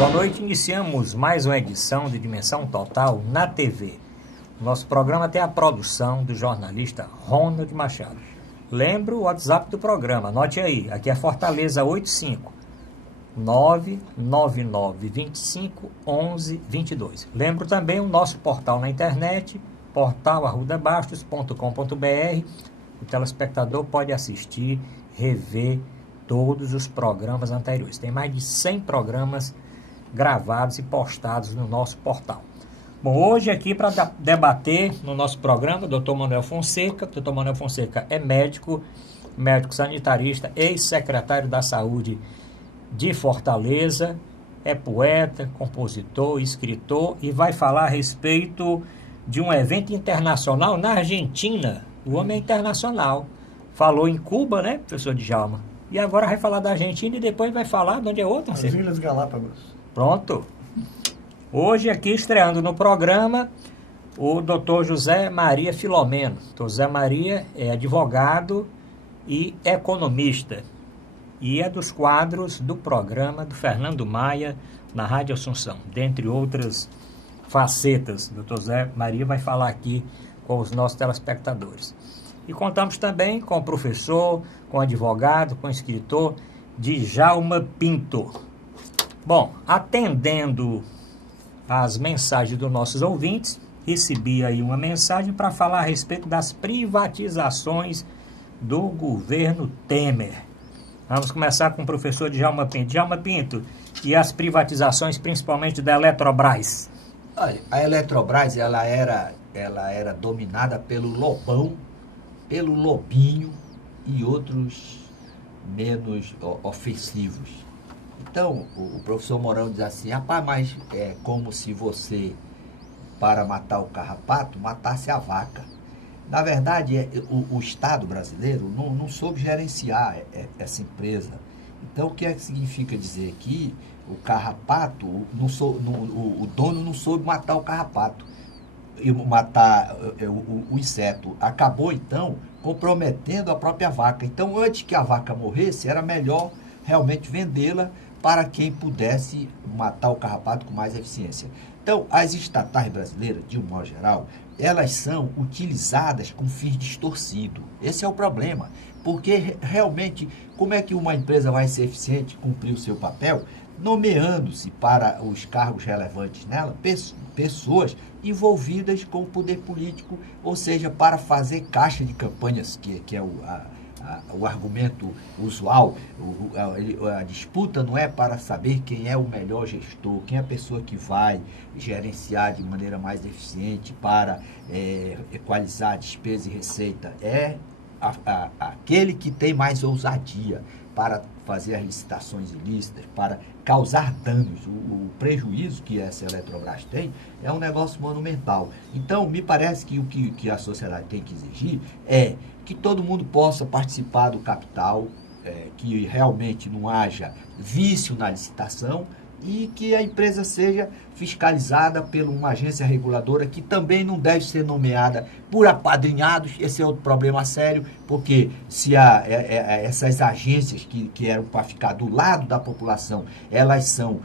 Boa noite, iniciamos mais uma edição de Dimensão Total na TV. Nosso programa tem a produção do jornalista Ronald Machado. Lembro o WhatsApp do programa, anote aí, aqui é Fortaleza 85 999 25 11 22. Lembro também o nosso portal na internet, portal@arrudabastos.com.br. O telespectador pode assistir, rever todos os programas anteriores. Tem mais de 100 programas gravados e postados no nosso portal. Bom, hoje aqui para debater no nosso programa, Dr. Manuel Fonseca. Dr. Manuel Fonseca é médico sanitarista, ex-secretário da Saúde de Fortaleza, é poeta, compositor, escritor e vai falar a respeito de um evento internacional na Argentina. O homem é internacional. Falou em Cuba, né, professor Djalma? E agora vai falar da Argentina e depois vai falar de onde é outra. As Ilhas Galápagos. Pronto. Hoje aqui estreando no programa o Dr. José Maria Filomeno. Dr. José Maria é advogado e economista e é dos quadros do programa do Fernando Maia na Rádio Assunção, dentre outras facetas. Dr. José Maria vai falar aqui com os nossos telespectadores. E contamos também com o professor, com o advogado, com o escritor Djalma Pinto. Bom, atendendo às mensagens dos nossos ouvintes, recebi aí uma mensagem para falar a respeito das privatizações do governo Temer. Vamos começar com o professor Djalma Pinto. Djalma Pinto, e as privatizações principalmente da Eletrobras? Olha, a Eletrobras ela era dominada pelo Lobão, pelo Lobinho e outros menos ofensivos. Então, o professor Mourão diz assim, rapaz, mas é como se você, para matar o carrapato, matasse a vaca. Na verdade, o Estado brasileiro não soube gerenciar essa empresa. Então, o que é que significa dizer que o carrapato, o dono não soube matar o carrapato, e matar o inseto. Acabou, então, comprometendo a própria vaca. Então, antes que a vaca morresse, era melhor realmente vendê-la para quem pudesse matar o carrapato com mais eficiência. Então, as estatais brasileiras, de um modo geral, elas são utilizadas com fins distorcidos. Esse é o problema, porque realmente, como é que uma empresa vai ser eficiente, cumprir o seu papel, nomeando-se para os cargos relevantes nela, pessoas envolvidas com o poder político, ou seja, para fazer caixa de campanhas, que é o argumento usual. A disputa não é para saber quem é o melhor gestor, quem é a pessoa que vai gerenciar de maneira mais eficiente para equalizar despesa e receita. É aquele que tem mais ousadia para fazer as licitações ilícitas, para causar danos. O prejuízo que essa Eletrobras tem é um negócio monumental. Então, me parece que o que a sociedade tem que exigir é que todo mundo possa participar do capital, que realmente não haja vício na licitação e que a empresa seja fiscalizada por uma agência reguladora que também não deve ser nomeada por apadrinhados. Esse é outro problema sério, porque se essas agências que eram para ficar do lado da população, elas são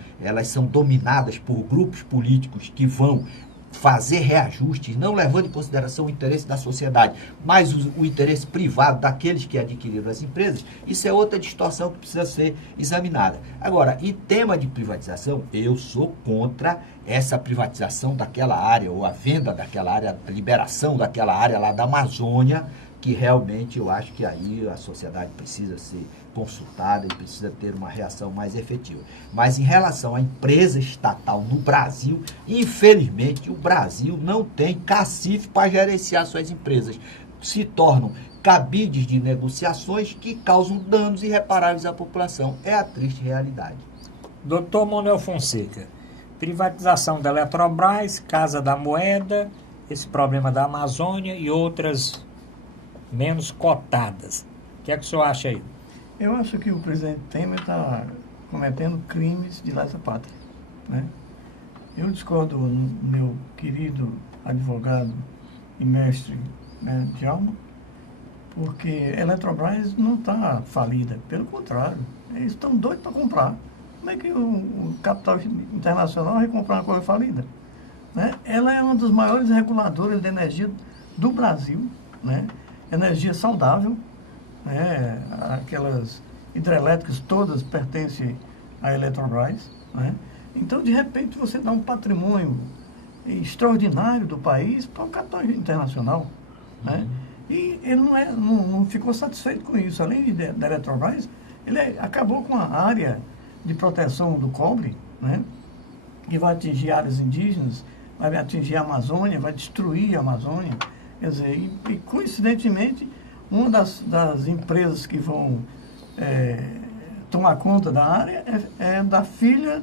dominadas por grupos políticos que vão fazer reajustes, não levando em consideração o interesse da sociedade, mas o interesse privado daqueles que adquiriram as empresas, isso é outra distorção que precisa ser examinada. Agora, em tema de privatização, eu sou contra essa privatização daquela área, ou a venda daquela área, a liberação daquela área lá da Amazônia, que realmente eu acho que aí a sociedade precisa ser consultada e precisa ter uma reação mais efetiva. Mas em relação à empresa estatal no Brasil, infelizmente o Brasil não tem cacife para gerenciar suas empresas. Se tornam cabides de negociações que causam danos irreparáveis à população. É a triste realidade. Doutor Manuel Fonseca, privatização da Eletrobras, Casa da Moeda, esse problema da Amazônia e outras menos cotadas. O que é que o senhor acha aí? Eu acho que o presidente Temer está cometendo crimes de lesa pátria, né? Eu discordo do meu querido advogado e mestre, né, Djalma, porque a Eletrobras não está falida, pelo contrário, eles estão doidos para comprar. Como é que o capital internacional vai comprar uma coisa falida? Né? Ela é uma das maiores reguladoras de energia do Brasil, né? Energia saudável, né? Aquelas hidrelétricas todas pertencem à Eletrobras, né? Então, de repente, você dá um patrimônio extraordinário do país para o capital internacional, né? E ele não ficou satisfeito com isso. Além da Eletrobras, ele acabou com a área de proteção do cobre, né? Que vai atingir áreas indígenas, vai atingir a Amazônia, vai destruir a Amazônia. Quer dizer, e coincidentemente, uma das empresas que vão tomar conta da área é da filha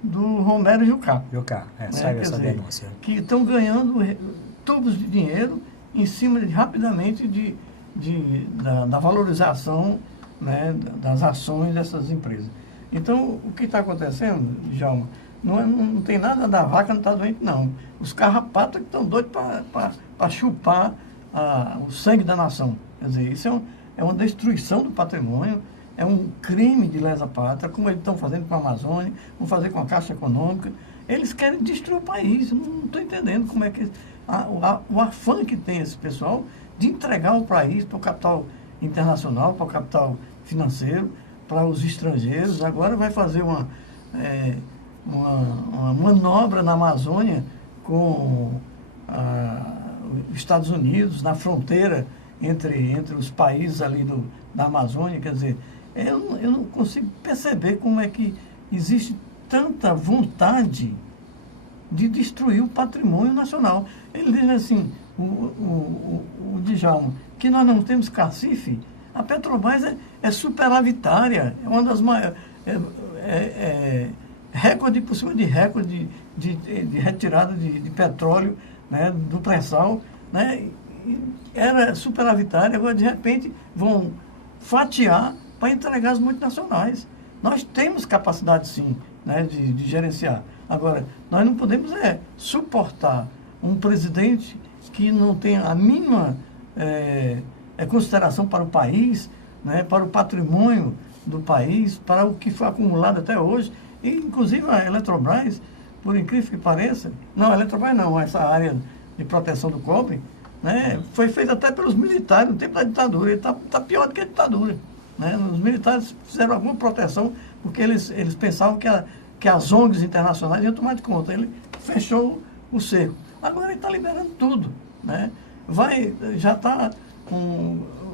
do Romero Jucá. Jucá, saiu essa denúncia. Que estão ganhando tubos de dinheiro em cima rapidamente da valorização, né, das ações dessas empresas. Então, o que está acontecendo, Djalma, não tem nada da vaca, não está doente, não. Os carrapatos que estão doidos para chupar o sangue da nação. Quer dizer, isso é uma destruição do patrimônio, é um crime de lesa pátria, como eles estão fazendo com a Amazônia, vão fazer com a Caixa Econômica. Eles querem destruir o país. Não estou entendendo como é que... O afã que tem esse pessoal de entregar o país para o capital internacional, para o capital financeiro, para os estrangeiros. Agora vai fazer uma manobra na Amazônia com os Estados Unidos, na fronteira entre os países ali da Amazônia. Quer dizer, eu não consigo perceber como é que existe tanta vontade de destruir o patrimônio nacional. Ele diz assim, o Djalma, que nós não temos cacife. A Petrobras é superavitária, é uma das maiores... recorde por cima de recorde de retirada de petróleo, né, do pré-sal, né? Era superavitária, agora de repente vão fatiar para entregar as multinacionais. Nós temos capacidade sim, né, de gerenciar. Agora, nós não podemos suportar um presidente que não tem a mínima consideração para o país, né, para o patrimônio do país, para o que foi acumulado até hoje. E, inclusive, a Eletrobras, por incrível que pareça, não, a Eletrobras não, essa área de proteção do cobre, né, foi feita até pelos militares no tempo da ditadura. Ele está pior do que a ditadura. Né? Os militares fizeram alguma proteção porque eles pensavam que as ONGs internacionais iam tomar de conta. Ele fechou o cerco. Agora ele está liberando tudo. Né?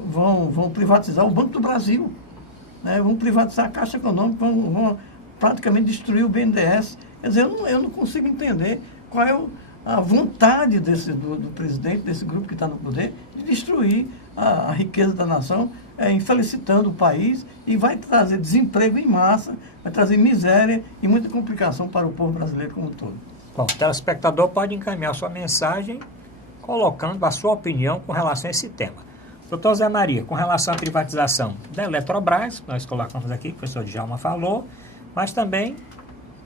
Vão privatizar o Banco do Brasil. Né? Vão privatizar a Caixa Econômica, vão praticamente destruir o BNDES. Quer dizer, eu não consigo entender qual é a vontade do presidente, desse grupo que está no poder, de destruir a riqueza da nação, infelicitando o país, e vai trazer desemprego em massa, vai trazer miséria e muita complicação para o povo brasileiro como um todo. Bom, o telespectador pode encaminhar sua mensagem colocando a sua opinião com relação a esse tema. Doutor Zé Maria, com relação à privatização da Eletrobras, nós colocamos aqui, que o professor Djalma falou, mas também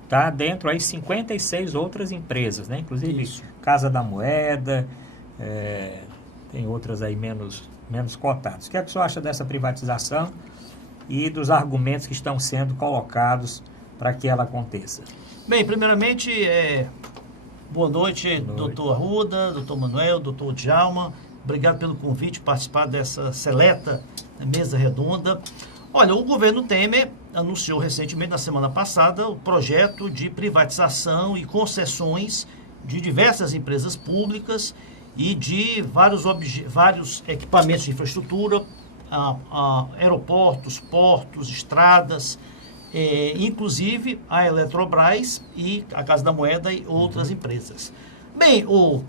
está dentro aí 56 outras empresas, né? Inclusive isso. Casa da Moeda, tem outras aí menos cotadas. O que é que o senhor acha dessa privatização e dos argumentos que estão sendo colocados para que ela aconteça? Bem, primeiramente, boa noite, doutor Arruda, doutor Manuel, doutor Djalma. Obrigado pelo convite, participar dessa seleta mesa redonda. Olha, o governo Temer anunciou recentemente, na semana passada, o projeto de privatização e concessões de diversas empresas públicas e de vários equipamentos de infraestrutura, aeroportos, portos, estradas, inclusive a Eletrobras e a Casa da Moeda e outras empresas. Bem, o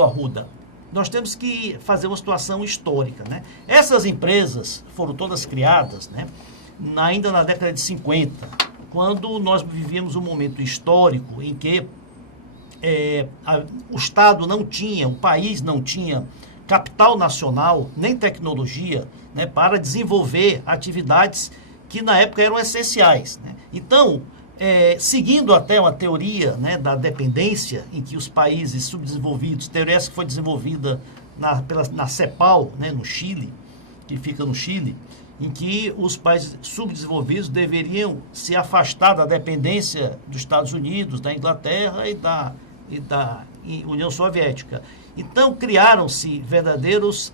Arruda, nós temos que fazer uma situação histórica, né? Essas empresas foram todas criadas, né, ainda na década de 50, quando nós vivíamos um momento histórico em que o Estado não tinha, o país não tinha capital nacional, nem tecnologia, né, para desenvolver atividades que na época eram essenciais, né? Então, seguindo até uma teoria, né, da dependência, em que os países subdesenvolvidos, teoria essa que foi desenvolvida na CEPAL, né, no Chile, que fica no Chile, em que os países subdesenvolvidos deveriam se afastar da dependência dos Estados Unidos, da Inglaterra e da União Soviética. Então, criaram-se verdadeiros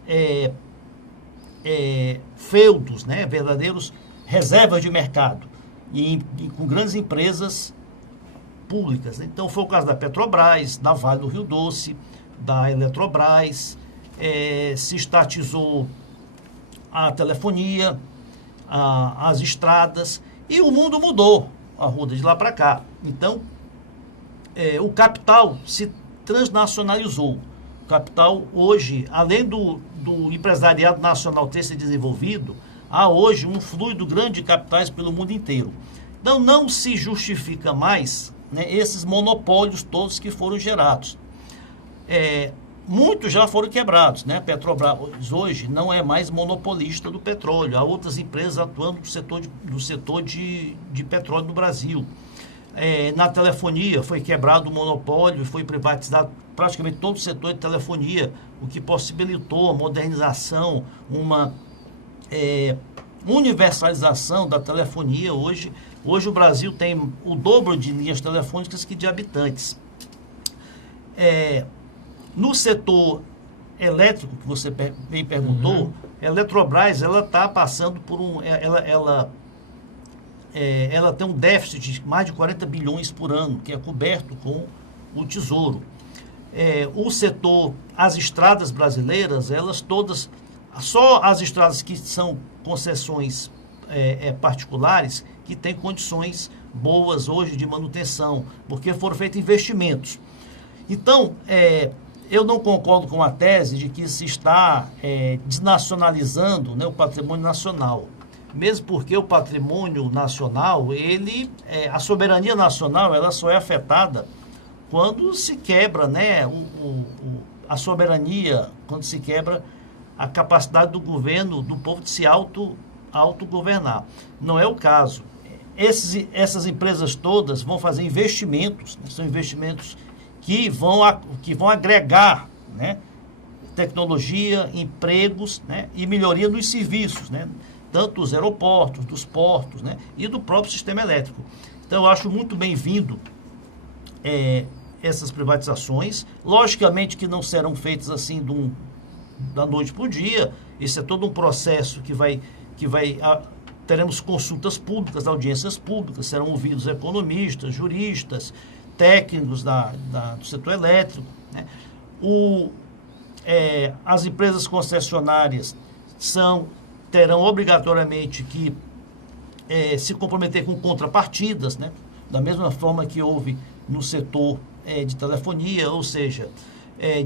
feudos, né? Verdadeiros reservas de mercado, e com grandes empresas públicas. Então, foi o caso da Petrobras, da Vale do Rio Doce, da Eletrobras, se estatizou a telefonia, as estradas, e o mundo mudou, Arruda, de lá para cá. Então, o capital se transnacionalizou. O capital hoje, além do empresariado nacional ter se desenvolvido, há hoje um fluido grande de capitais pelo mundo inteiro. Então, não se justifica mais, né, esses monopólios todos que foram gerados. Muitos já foram quebrados, né? A Petrobras hoje não é mais monopolista do petróleo. Há outras empresas atuando no setor de petróleo no Brasil. Na telefonia foi quebrado o monopólio e foi privatizado praticamente todo o setor de telefonia, o que possibilitou a modernização, uma universalização da telefonia. Hoje o Brasil tem o dobro de linhas telefônicas que de habitantes. No setor elétrico, que você me perguntou, a Eletrobras, ela está passando por ela tem um déficit de mais de 40 bilhões por ano, que é coberto com o Tesouro. O setor, as estradas brasileiras, elas todas, só as estradas que são concessões particulares, que têm condições boas hoje de manutenção, porque foram feitos investimentos. Então, eu não concordo com a tese de que se está desnacionalizando, né, o patrimônio nacional. Mesmo porque o patrimônio nacional, a soberania nacional, ela só é afetada quando se quebra, né, a soberania, quando se quebra a capacidade do governo, do povo de se autogovernar. Não é o caso. Essas empresas todas vão fazer investimentos, né, são investimentos que vão agregar, né, tecnologia, empregos, né, e melhoria dos serviços, né, tanto dos aeroportos, dos portos, né, e do próprio sistema elétrico. Então, eu acho muito bem-vindo essas privatizações. Logicamente que não serão feitas assim da noite para o dia. Esse é todo um processo teremos consultas públicas, audiências públicas, serão ouvidos economistas, juristas, técnicos do setor elétrico, né? As empresas concessionárias terão obrigatoriamente que se comprometer com contrapartidas, né? Da mesma forma que houve no setor de telefonia, ou seja,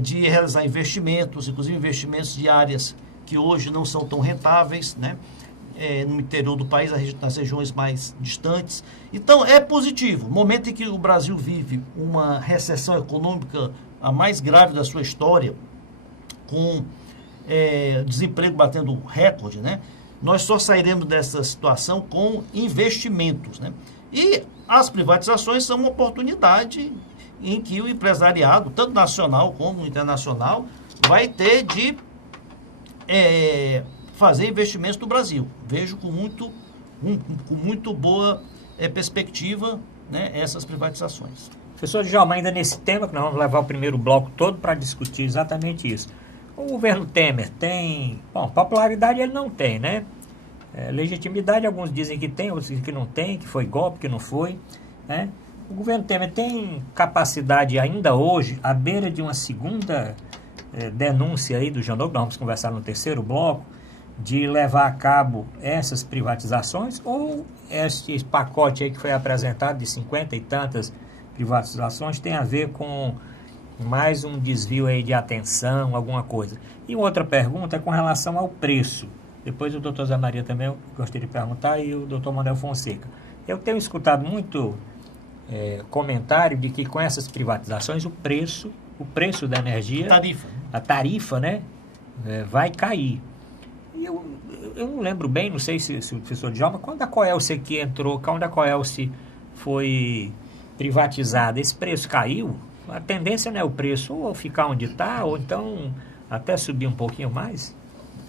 de realizar investimentos, inclusive investimentos de áreas que hoje não são tão rentáveis, né? No interior do país, nas regiões mais distantes. Então, é positivo. No momento em que o Brasil vive uma recessão econômica a mais grave da sua história, com desemprego batendo recorde, né? Nós só sairemos dessa situação com investimentos, né? E as privatizações são uma oportunidade em que o empresariado, tanto nacional como internacional, vai ter de fazer investimentos no Brasil. Vejo com muito boa perspectiva, né, essas privatizações. Professor Djalma, ainda nesse tema, que nós vamos levar o primeiro bloco todo para discutir exatamente isso. O governo Temer tem... Bom, popularidade ele não tem, né? Legitimidade, alguns dizem que tem, outros dizem que não tem, que foi golpe, que não foi, né? O governo Temer tem capacidade ainda hoje, à beira de uma segunda denúncia aí do Janot, que nós vamos conversar no terceiro bloco, de levar a cabo essas privatizações, ou esse pacote aí que foi apresentado de 50 e tantas privatizações tem a ver com mais um desvio aí de atenção, alguma coisa? E outra pergunta é com relação ao preço. Depois o doutor Zé Maria também eu gostaria de perguntar, e o doutor Manuel Fonseca. Eu tenho escutado muito comentário de que com essas privatizações o preço da energia, a tarifa, né, vai cair. E eu não lembro bem, não sei se o professor Djalma, quando a Coelce aqui entrou, quando a Coelce foi privatizada, esse preço caiu? A tendência não é o preço ou ficar onde está, ou então até subir um pouquinho mais?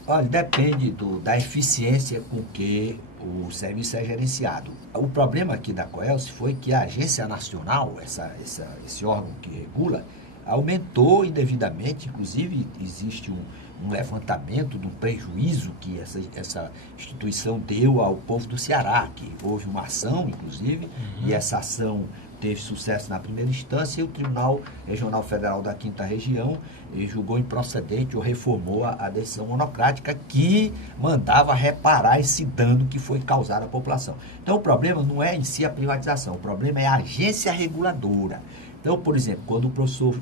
Olha, depende da eficiência com que o serviço é gerenciado. O problema aqui da Coelce foi que a Agência Nacional, esse órgão que regula, aumentou indevidamente, inclusive existe um levantamento do prejuízo que essa instituição deu ao povo do Ceará, que houve uma ação, inclusive, e essa ação teve sucesso na primeira instância e o Tribunal Regional Federal da 5ª Região julgou improcedente ou reformou a decisão monocrática que mandava reparar esse dano que foi causado à população. Então, o problema não é em si a privatização, o problema é a agência reguladora. Então, por exemplo, quando o professor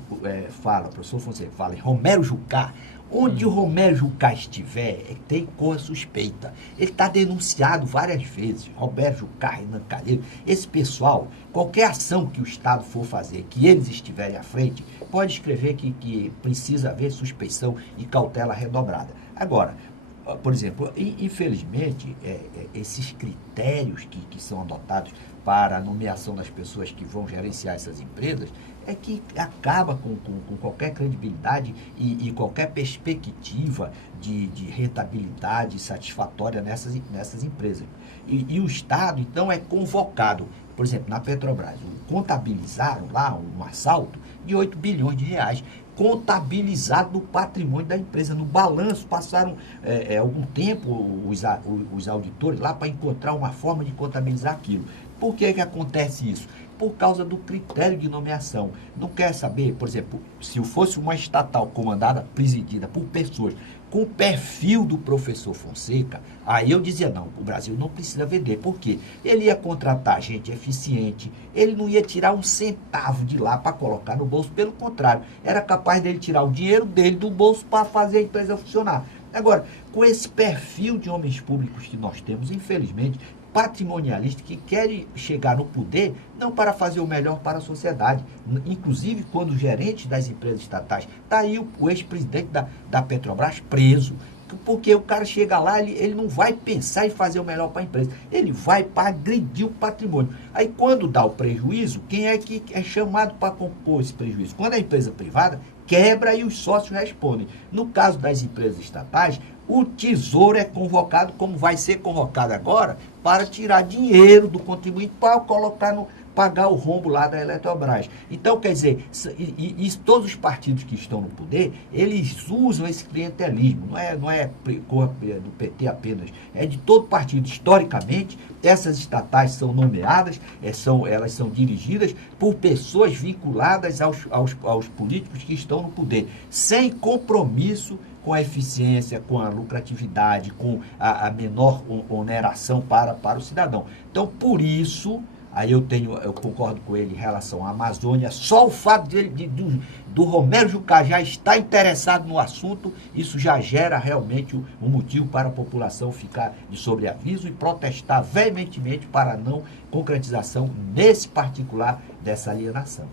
Fonseca fala em Romero Jucá, onde o Romero Jucá estiver, tem coisa suspeita. Ele está denunciado várias vezes. Romero Jucá, Renan Calheiro, esse pessoal, qualquer ação que o Estado for fazer, que eles estiverem à frente, pode escrever que precisa haver suspeição e cautela redobrada. Agora, por exemplo, infelizmente, esses critérios que são adotados para a nomeação das pessoas que vão gerenciar essas empresas, é que acaba com qualquer credibilidade e qualquer perspectiva de rentabilidade satisfatória nessas empresas. E o Estado, então, é convocado, por exemplo, na Petrobras, contabilizaram lá um assalto de 8 bilhões de reais, contabilizado no patrimônio da empresa, no balanço. Passaram algum tempo os auditores lá para encontrar uma forma de contabilizar aquilo. Por que acontece isso? Por causa do critério de nomeação. Não quer saber, por exemplo, se fosse uma estatal comandada, presidida por pessoas com o perfil do professor Fonseca, aí eu dizia, não, o Brasil não precisa vender. Por quê? Ele ia contratar gente eficiente, ele não ia tirar um centavo de lá para colocar no bolso, pelo contrário, era capaz dele tirar o dinheiro dele do bolso para fazer a empresa funcionar. Agora, com esse perfil de homens públicos que nós temos, infelizmente, patrimonialistas que querem chegar no poder não para fazer o melhor para a sociedade. Inclusive, quando gerente das empresas estatais, está aí o ex-presidente da Petrobras preso, porque o cara chega lá, ele não vai pensar em fazer o melhor para a empresa, ele vai para agredir o patrimônio. Aí, quando dá o prejuízo, quem é que é chamado para compor esse prejuízo? Quando é a empresa privada, quebra e os sócios respondem. No caso das empresas estatais, o Tesouro é convocado, como vai ser convocado agora, para tirar dinheiro do contribuinte para colocar pagar o rombo lá da Eletrobras. Então, quer dizer, todos os partidos que estão no poder, eles usam esse clientelismo, não é do PT apenas, é de todo partido. Historicamente, essas estatais são nomeadas, elas são dirigidas por pessoas vinculadas aos políticos que estão no poder, sem compromisso com a eficiência, com a lucratividade, com a menor oneração para o cidadão. Então, por isso, aí eu concordo com ele em relação à Amazônia, só o fato do Romero Jucá já estar interessado no assunto, isso já gera realmente um motivo para a população ficar de sobreaviso e protestar veementemente para a não concretização, nesse particular, dessa alienação.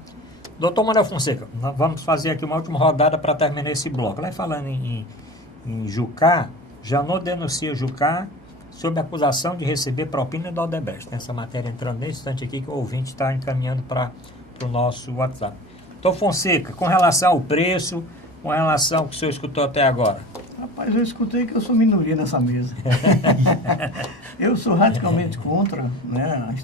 Doutor Manuel Fonseca, nós vamos fazer aqui uma última rodada para terminar esse bloco. Lá falando em Jucá, Janot denuncia Jucá sob acusação de receber propina da Odebrecht. Tem essa matéria entrando nesse instante aqui que o ouvinte está encaminhando para o nosso WhatsApp. Doutor Fonseca, com relação ao preço, com relação ao que o senhor escutou até agora? Rapaz, eu escutei que eu sou minoria nessa mesa. Eu sou radicalmente contra, né,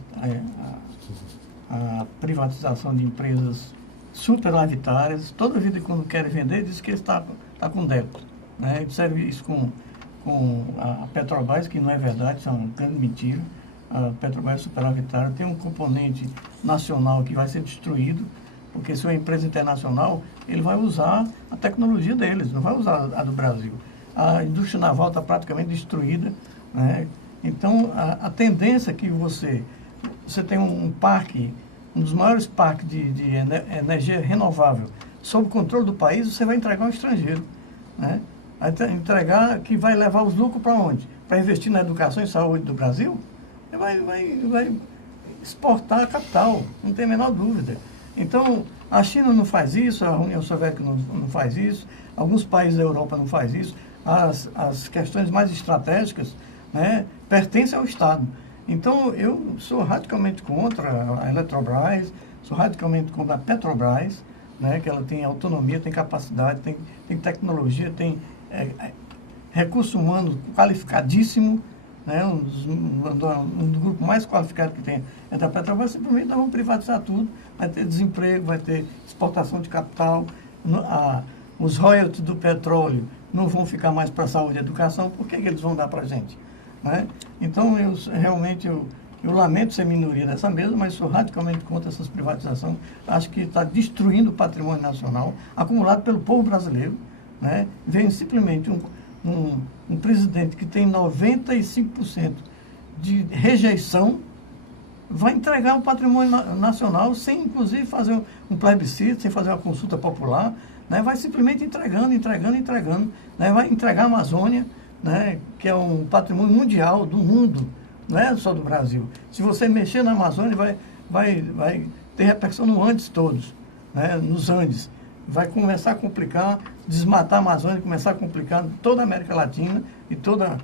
a privatização de empresas superavitárias. Toda vida, quando querem vender, diz que ele está com débito. Né? Ele serve isso com a Petrobras, que não é verdade, isso é uma grande mentira. A Petrobras superavitária tem um componente nacional que vai ser destruído, porque se é uma empresa internacional, ele vai usar a tecnologia deles, não vai usar a do Brasil. A indústria naval está praticamente destruída. Né? Então, a tendência é que você tem um parque, um dos maiores parques de energia renovável, sob o controle do país, você vai entregar ao estrangeiro. Né? Vai entregar que vai levar os lucros para onde? Para investir na educação e saúde do Brasil? Vai exportar capital, não tem a menor dúvida. Então, a China não faz isso, a União Soviética não faz isso, alguns países da Europa não faz isso. As questões mais estratégicas, né, pertencem ao Estado. Então, eu sou radicalmente contra a Eletrobras, sou radicalmente contra a Petrobras, né, que ela tem autonomia, tem capacidade, tem tecnologia, tem recurso humano qualificadíssimo, né, um dos grupos mais qualificados que tem é da Petrobras. Simplesmente nós vamos privatizar tudo, vai ter desemprego, vai ter exportação de capital, os royalties do petróleo não vão ficar mais para a saúde e educação, por que eles vão dar para a gente? Né? Então, eu lamento ser minoria dessa mesa, mas sou radicalmente contra essas privatizações. Acho que está destruindo o patrimônio nacional, acumulado pelo povo brasileiro. Né? Vem simplesmente um presidente que tem 95% de rejeição, vai entregar o patrimônio nacional sem, inclusive, fazer um plebiscito, sem fazer uma consulta popular. Né? Vai simplesmente entregando. Né? Vai entregar a Amazônia, né? Que é um patrimônio mundial do mundo, não é só do Brasil. Se você mexer na Amazônia, vai ter repercussão no Andes todos, né? Nos Andes. Vai começar a complicar, desmatar a Amazônia, começar a complicar toda a América Latina e toda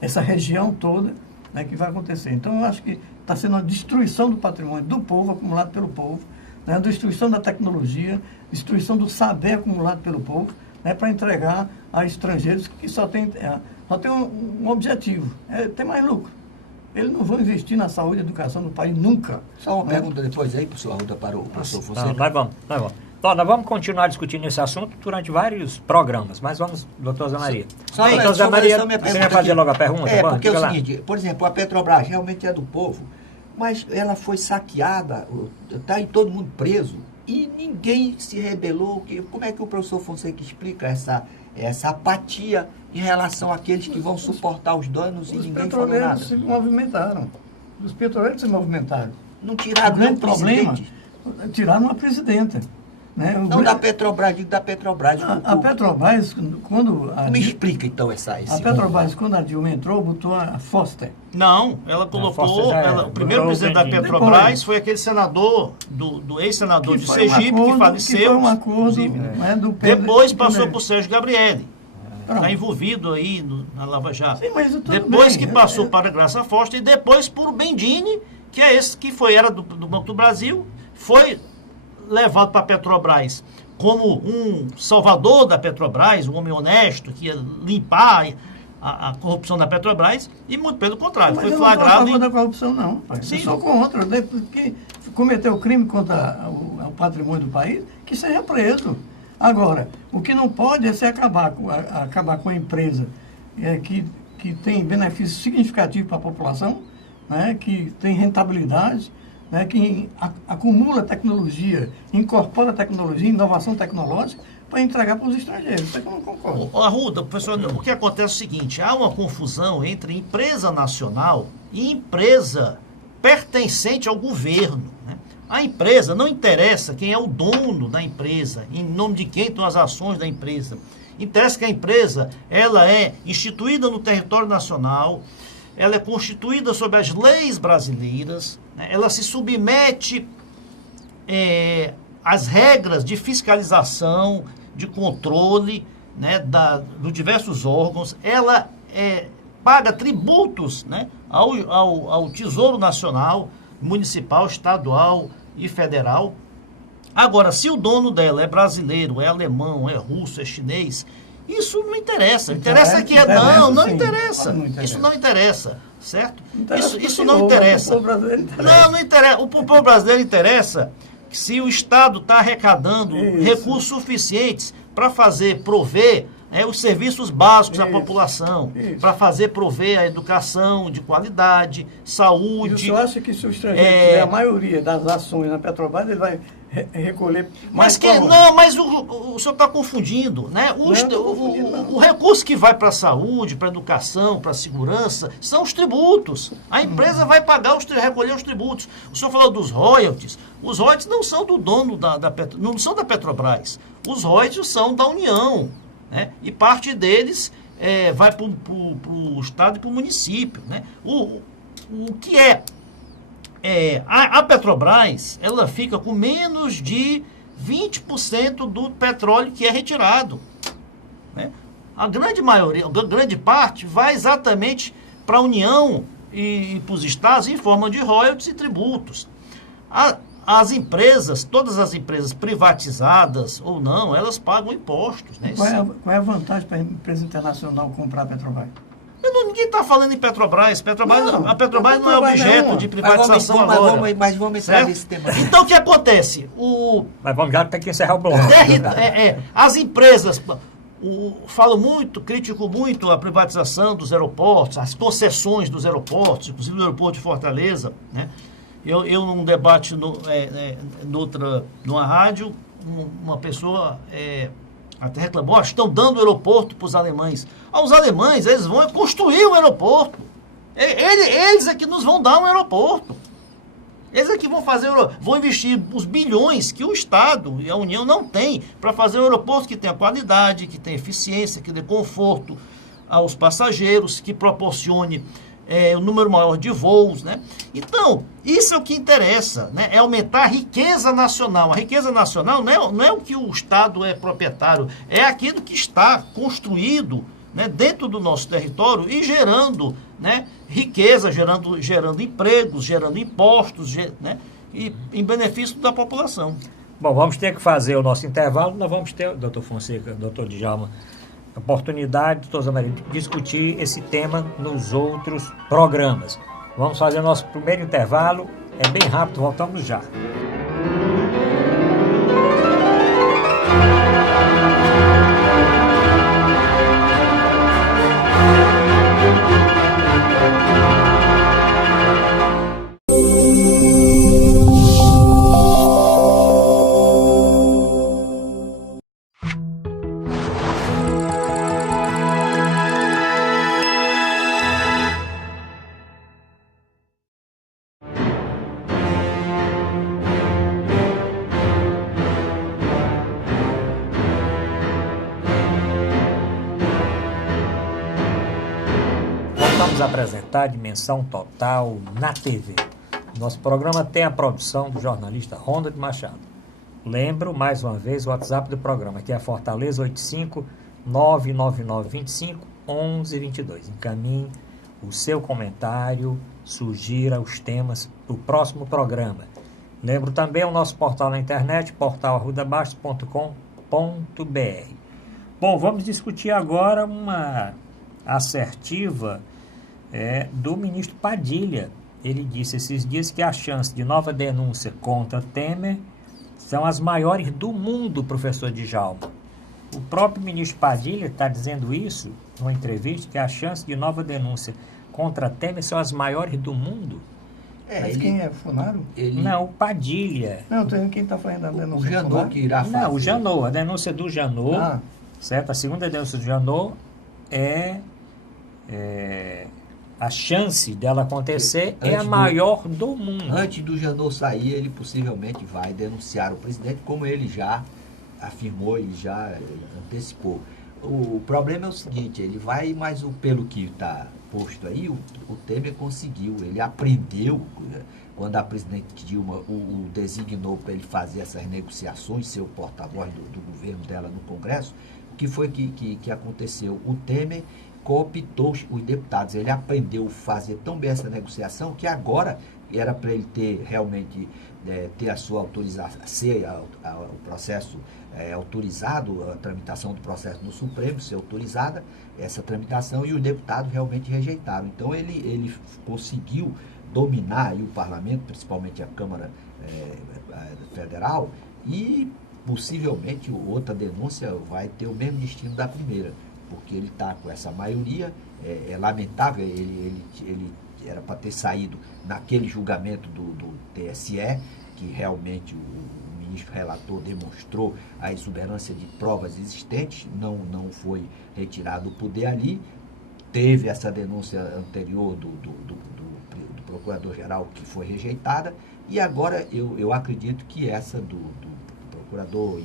essa região toda, né, que vai acontecer. Então, eu acho que está sendo uma destruição do patrimônio do povo, acumulado pelo povo, né, destruição da tecnologia, destruição do saber acumulado pelo povo, né, para entregar a estrangeiros que só tem um objetivo, é ter mais lucro. Eles não vão investir na saúde e educação do país nunca. Só uma pergunta depois aí, professor Arruda, para o professor Fonseca. Nós vamos. Então, nós vamos continuar discutindo esse assunto durante vários programas, mas vamos, doutor Zé Maria. Doutor Zé Maria, você vai fazer logo a pergunta? Porque é o seguinte, por exemplo, a Petrobras realmente é do povo, mas ela foi saqueada, está aí todo mundo preso, e ninguém se rebelou. Como é que o professor Fonseca explica essa apatia em relação àqueles que vão suportar os danos e ninguém falou nada? Os petroleiros se movimentaram. Os petroleiros se movimentaram. Não tiraram nenhum presidente? Tiraram uma presidenta. Né? Não da Petrobras, digo da Petrobras. A Petrobras, quando... Me explica, então, esse A Petrobras, quando a Dilma entrou, botou a Foster. Não, ela colocou... o primeiro presidente da Petrobras foi aquele senador, do ex-senador de Sergipe, que faleceu. Que foi um acordo, né, do depois passou por Sérgio Gabrielli. Está envolvido aí na Lava Jato. Sim, mas depois que passou para a Graça Foster e depois por o Bendini, que é esse que era do Banco do Brasil, foi levado para a Petrobras como um salvador da Petrobras, um homem honesto, que ia limpar a corrupção da Petrobras, e muito pelo contrário, mas foi eu flagrado... não sou a favor da corrupção, não, pai. Sim. Eu sou contra, porque cometeu crime contra o patrimônio do país, que seja preso. Agora, o que não pode é se acabar com a empresa que tem benefício significativo para a população, né, que tem rentabilidade, né, que acumula tecnologia, incorpora tecnologia, inovação tecnológica, para entregar para os estrangeiros. Isso é que eu não concordo. Arruda, professor, o que acontece é o seguinte, há uma confusão entre empresa nacional e empresa pertencente ao governo. Né? A empresa, não interessa quem é o dono da empresa, em nome de quem estão as ações da empresa. Interessa que a empresa ela é instituída no território nacional, ela é constituída sob as leis brasileiras, né? Ela se submete às regras de fiscalização, de controle, né, dos diversos órgãos, ela paga tributos, né, ao Tesouro Nacional, Municipal, Estadual e Federal. Agora, se o dono dela é brasileiro, é alemão, é russo, é chinês, isso não interessa. Interessa que não interessa. Isso não interessa, certo? Isso não interessa. Não interessa. O povo brasileiro interessa que se o Estado está arrecadando recursos suficientes para prover os serviços básicos à população, para prover a educação de qualidade, saúde. E o senhor acha que se o estrangeiro tiver a maioria das ações na Petrobras, ele vai recolher mais? Mas o senhor está confundindo, né? O recurso que vai para a saúde, para a educação, para a segurança, são os tributos. A empresa vai recolher os tributos. O senhor falou dos royalties. Os royalties não são do dono não são da Petrobras. Os royalties são da União, né? E parte deles vai para o Estado e para o município, né? O que a Petrobras, ela fica com menos de 20% do petróleo que é retirado, né? A grande parte vai exatamente para a União e para os estados em forma de royalties e tributos. as empresas, todas as empresas privatizadas ou não, elas pagam impostos, né? Qual é a vantagem para a empresa internacional comprar a Petrobras? Ninguém está falando em Petrobras. Não, A Petrobras não é objeto de privatização agora. Mas vamos entrar nesse tema. Então, o que acontece? Mas vamos já ter que encerrar o bloco. As empresas... critico muito a privatização dos aeroportos, as concessões dos aeroportos, inclusive do aeroporto de Fortaleza, né? Eu num debate numa rádio, uma pessoa até reclamou, estão dando o aeroporto para os alemães. Os alemães, eles vão construir o aeroporto. Eles é que nos vão dar um aeroporto. Eles é que vão investir os bilhões que o Estado e a União não têm para fazer um aeroporto que tenha qualidade, que tenha eficiência, que dê conforto aos passageiros, que proporcione um número maior de voos, né? Então, isso é o que interessa, né? É aumentar a riqueza nacional. A riqueza nacional não é o que o Estado é proprietário, é aquilo que está construído, né, dentro do nosso território e gerando, né, riqueza, gerando empregos, gerando impostos, né, e em benefício da população. Bom, vamos ter que fazer o nosso intervalo. Nós vamos ter, doutor Fonseca, doutor Djalma, a oportunidade, doutor Zé Maria, de discutir esse tema nos outros programas. Vamos fazer o nosso primeiro intervalo. É bem rápido, voltamos já. Vamos apresentar Dimensão Total na TV. Nosso programa tem a produção do jornalista Ronald Machado. Lembro, mais uma vez, o WhatsApp do programa, que é Fortaleza 85-99925-1122. Encaminhe o seu comentário, sugira os temas do próximo programa. Lembro também o nosso portal na internet, portalarrudabastos.com.br. Bom, vamos discutir agora uma assertiva do ministro Padilha. Ele disse esses dias que a chance de nova denúncia contra Temer são as maiores do mundo, professor Djalma. O próprio ministro Padilha está dizendo isso numa entrevista, que a chance de nova denúncia contra Temer são as maiores do mundo. Mas quem é? Funaro? Não, o Padilha. Não, estou dizendo quem está fazendo a denúncia. O Janot que irá fazer. Não, o Janot, a denúncia do Janot, certo? A segunda denúncia do Janot a chance dela acontecer é a maior do mundo. Antes do Janot sair, ele possivelmente vai denunciar o presidente, como ele já afirmou e já antecipou. O problema é o seguinte, ele vai, mas pelo que está posto aí, o Temer conseguiu, ele aprendeu, quando a presidente Dilma o designou para ele fazer essas negociações, ser o porta-voz do governo dela no Congresso, o que foi que aconteceu? O Temer cooptou os deputados. Ele aprendeu a fazer tão bem essa negociação que agora era para ele ter realmente ter a sua autorização, ser o processo autorizado, a tramitação do processo no Supremo, ser autorizada essa tramitação, e os deputados realmente rejeitaram. Então ele conseguiu dominar aí o parlamento, principalmente a Câmara Federal, e possivelmente outra denúncia vai ter o mesmo destino da primeira, porque ele está com essa maioria. É lamentável, ele era para ter saído naquele julgamento do TSE, que realmente o ministro relator demonstrou a exuberância de provas existentes, não foi retirado o poder ali. Teve essa denúncia anterior do procurador-geral, que foi rejeitada, e agora eu acredito que essa do procurador,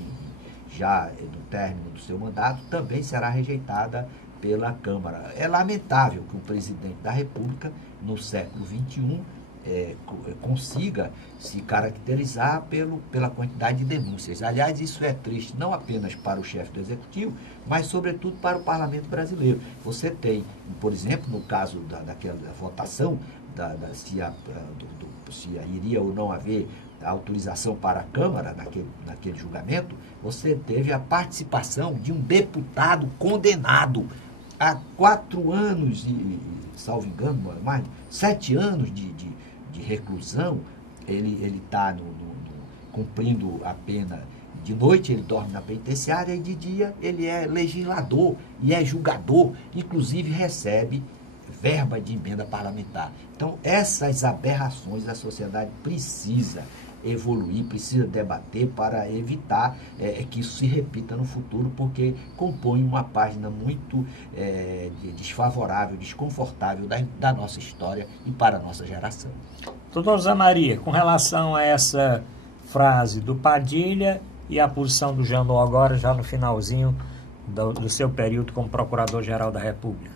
já no término do seu mandato, também será rejeitada pela Câmara. É lamentável que o presidente da República, no século XXI, consiga se caracterizar pela quantidade de denúncias. Aliás, isso é triste não apenas para o chefe do Executivo, mas, sobretudo, para o Parlamento brasileiro. Você tem, por exemplo, no caso daquela votação, se iria ou não haver a autorização para a Câmara naquele julgamento, você teve a participação de um deputado condenado a 4 anos, salvo engano, mais 7 anos de reclusão. Ele está cumprindo a pena. De noite ele dorme na penitenciária e de dia ele é legislador e é julgador, inclusive recebe verba de emenda parlamentar. Então, essas aberrações a sociedade precisa evoluir, precisa debater para evitar que isso se repita no futuro, porque compõe uma página muito desfavorável, desconfortável da nossa história e para a nossa geração. Doutor Zé Maria, com relação a essa frase do Padilha e a posição do Janot agora, já no finalzinho do seu período como Procurador-Geral da República?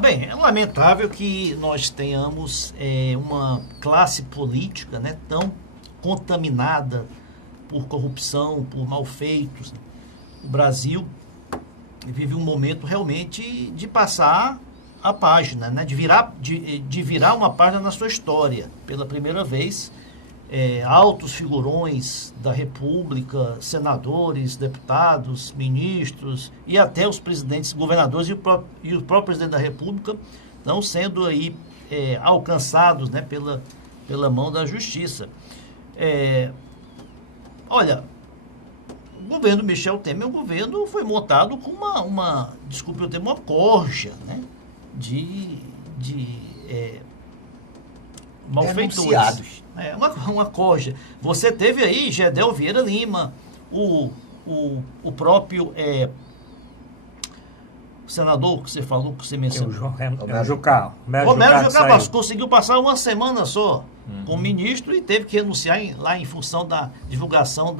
Bem, é lamentável que nós tenhamos uma classe política, né, tão contaminada por corrupção, por malfeitos. O Brasil vive um momento realmente de passar a página, né, de virar uma página na sua história. Pela primeira vez, altos figurões da República, senadores, deputados, ministros e até os presidentes, governadores e o próprio presidente da República estão sendo aí alcançados, né, pela mão da justiça. Olha, o governo Michel Temer, o governo foi montado com desculpe o termo, uma corja, né, de malfeitores. Uma corja. Você teve aí Gedel Vieira Lima, o próprio senador que você falou, que você mencionou. O Jucá. Romero Jucá conseguiu passar uma semana só como ministro e teve que renunciar lá em função da divulgação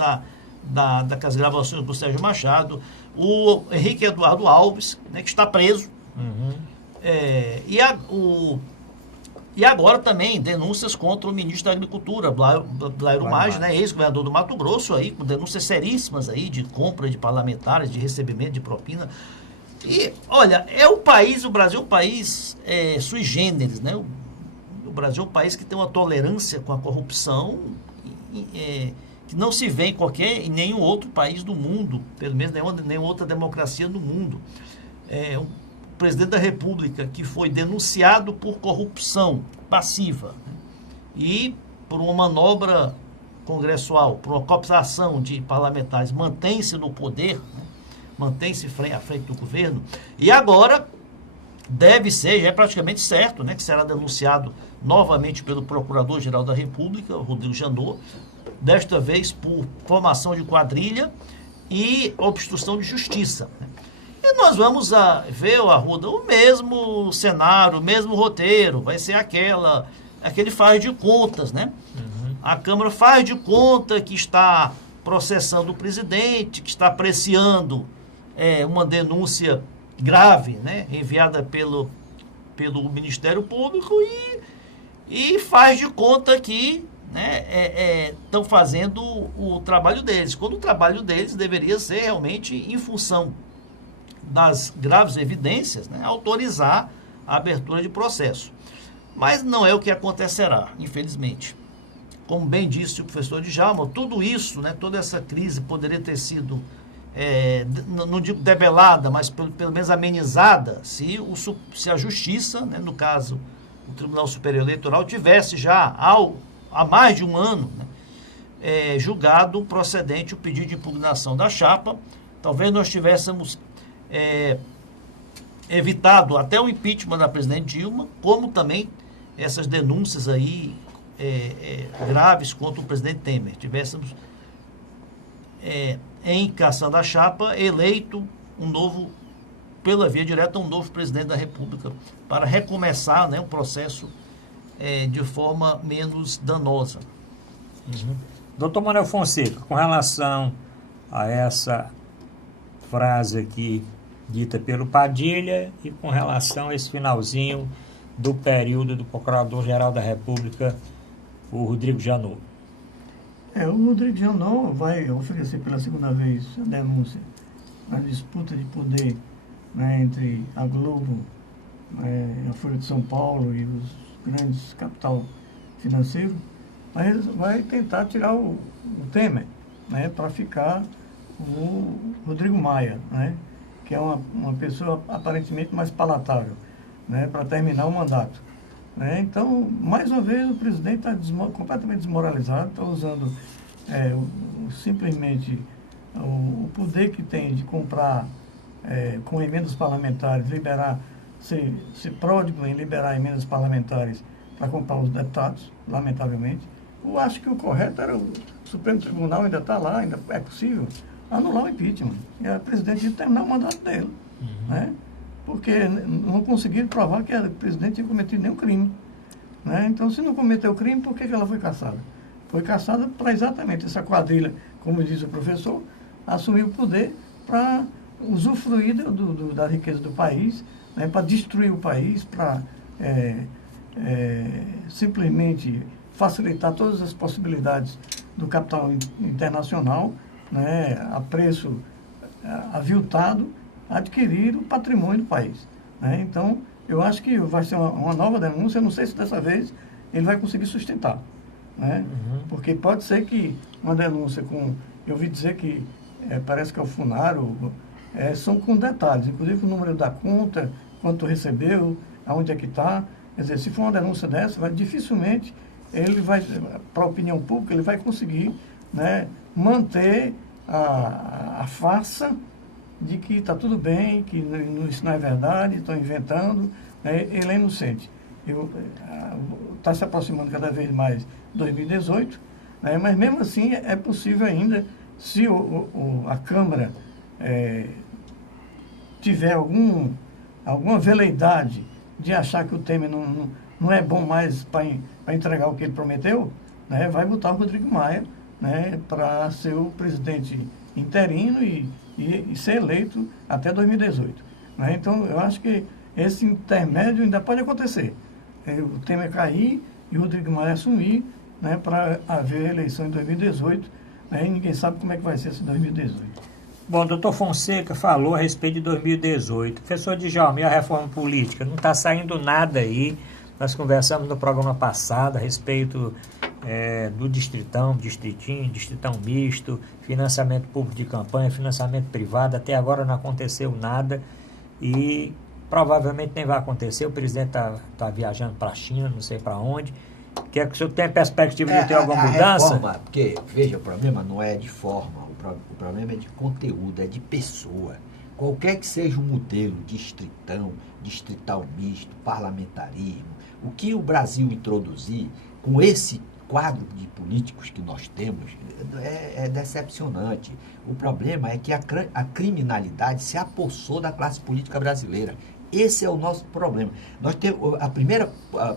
das gravações do Sérgio Machado. O Henrique Eduardo Alves, né, que está preso. E agora também denúncias contra o ministro da Agricultura, Blairo Maggi, né, ex-governador do Mato Grosso, aí, com denúncias seríssimas aí de compra de parlamentares, de recebimento de propina. E, olha, o Brasil é um país sui generis, né? O Brasil é um país que tem uma tolerância com a corrupção que não se vê em nenhum outro país do mundo, pelo menos nenhuma outra democracia do mundo. O presidente da República que foi denunciado por corrupção passiva, né, e por uma manobra congressual, por uma cooptação de parlamentares, mantém-se no poder, né, mantém-se à frente do governo, e agora já é praticamente certo, né, que será denunciado novamente pelo Procurador-Geral da República, Rodrigo Janot, desta vez por formação de quadrilha e obstrução de justiça, né. E nós vamos ver, Arruda, o mesmo cenário, o mesmo roteiro, vai ser aquele faz de contas, né? A Câmara faz de conta que está processando o presidente, que está apreciando uma denúncia grave, né, enviada pelo Ministério Público e faz de conta que, né, estão fazendo o trabalho deles, quando o trabalho deles deveria ser realmente em função das graves evidências, né, autorizar a abertura de processo. Mas não é o que acontecerá, infelizmente. Como bem disse o professor Djalma, tudo isso, né, toda essa crise poderia ter sido, não digo debelada, mas pelo menos amenizada, se a Justiça, né, no caso o Tribunal Superior Eleitoral, tivesse já há mais de um ano, né, julgado procedente o pedido de impugnação da chapa. Talvez nós tivéssemos evitado até o impeachment da presidente Dilma, como também essas denúncias aí graves contra o presidente Temer. Tivéssemos, em caçando a chapa, eleito pela via direta, um novo presidente da República, para recomeçar, né, um processo de forma menos danosa. Doutor Manuel Fonseca, com relação a essa frase aqui dita pelo Padilha e com relação a esse finalzinho do período do Procurador-Geral da República, o Rodrigo Janot? O Rodrigo Janot vai oferecer pela segunda vez a denúncia na disputa de poder, né, entre a Globo, a Folha de São Paulo e os grandes capital financeiro, mas vai tentar tirar o Temer, né, para ficar o Rodrigo Maia, né, que é uma pessoa aparentemente mais palatável, né, para terminar o mandato. Né? Então, mais uma vez, o presidente está completamente desmoralizado, está usando simplesmente o poder que tem de comprar com emendas parlamentares, ser pródigo em liberar emendas parlamentares para comprar os deputados, lamentavelmente. Eu acho que o correto era o Supremo Tribunal, ainda está lá, ainda é possível, anular o impeachment. E a presidente ia terminar o mandato dele. Né? Porque não conseguiram provar que a presidente tinha cometido nenhum crime. Né? Então, se não cometeu crime, por que ela foi caçada? Foi caçada para exatamente essa quadrilha, como diz o professor, assumir o poder para usufruir da riqueza do país, né? Para destruir o país, para simplesmente facilitar todas as possibilidades do capital internacional, né? A preço aviltado, adquirir o patrimônio do país. Né? Então, eu acho que vai ser uma nova denúncia, eu não sei se dessa vez ele vai conseguir sustentar. Né? Porque pode ser que uma denúncia com... Eu ouvi dizer que parece que é o Funaro, são com detalhes, inclusive o número da conta, quanto recebeu, aonde é que está. Quer dizer, se for uma denúncia dessa, dificilmente ele vai, para a opinião pública, ele vai conseguir, né, manter a farsa de que está tudo bem, que isso não é verdade, estão inventando, né? Ele é inocente. Está se aproximando cada vez mais 2018, né? Mas mesmo assim é possível ainda, se a Câmara tiver alguma veleidade de achar que o Temer não é bom mais para entregar o que ele prometeu, né? Vai botar o Rodrigo Maia, né, para ser o presidente interino e ser eleito até 2018. Né? Então, eu acho que esse intermédio ainda pode acontecer. O Temer cair e o Rodrigo Maia assumir, né, para haver eleição em 2018, né, e ninguém sabe como é que vai ser esse 2018. Bom, doutor Fonseca falou a respeito de 2018. Professor Djalma, e a reforma política? Não está saindo nada aí. Nós conversamos no programa passado a respeito do distritão misto, financiamento público de campanha, financiamento privado. Até agora não aconteceu nada e provavelmente nem vai acontecer. O presidente está viajando para a China, não sei para onde. Quer que o senhor tenha perspectiva de ter alguma mudança? Reforma, porque, veja, o problema não é de forma, o problema é de conteúdo, é de pessoa. Qualquer que seja o modelo, distrital misto, parlamentarismo, o que o Brasil introduzir com esse quadro de políticos que nós temos é decepcionante. O problema é que a criminalidade se apossou da classe política brasileira. Esse é o nosso problema. Nós temos a primeira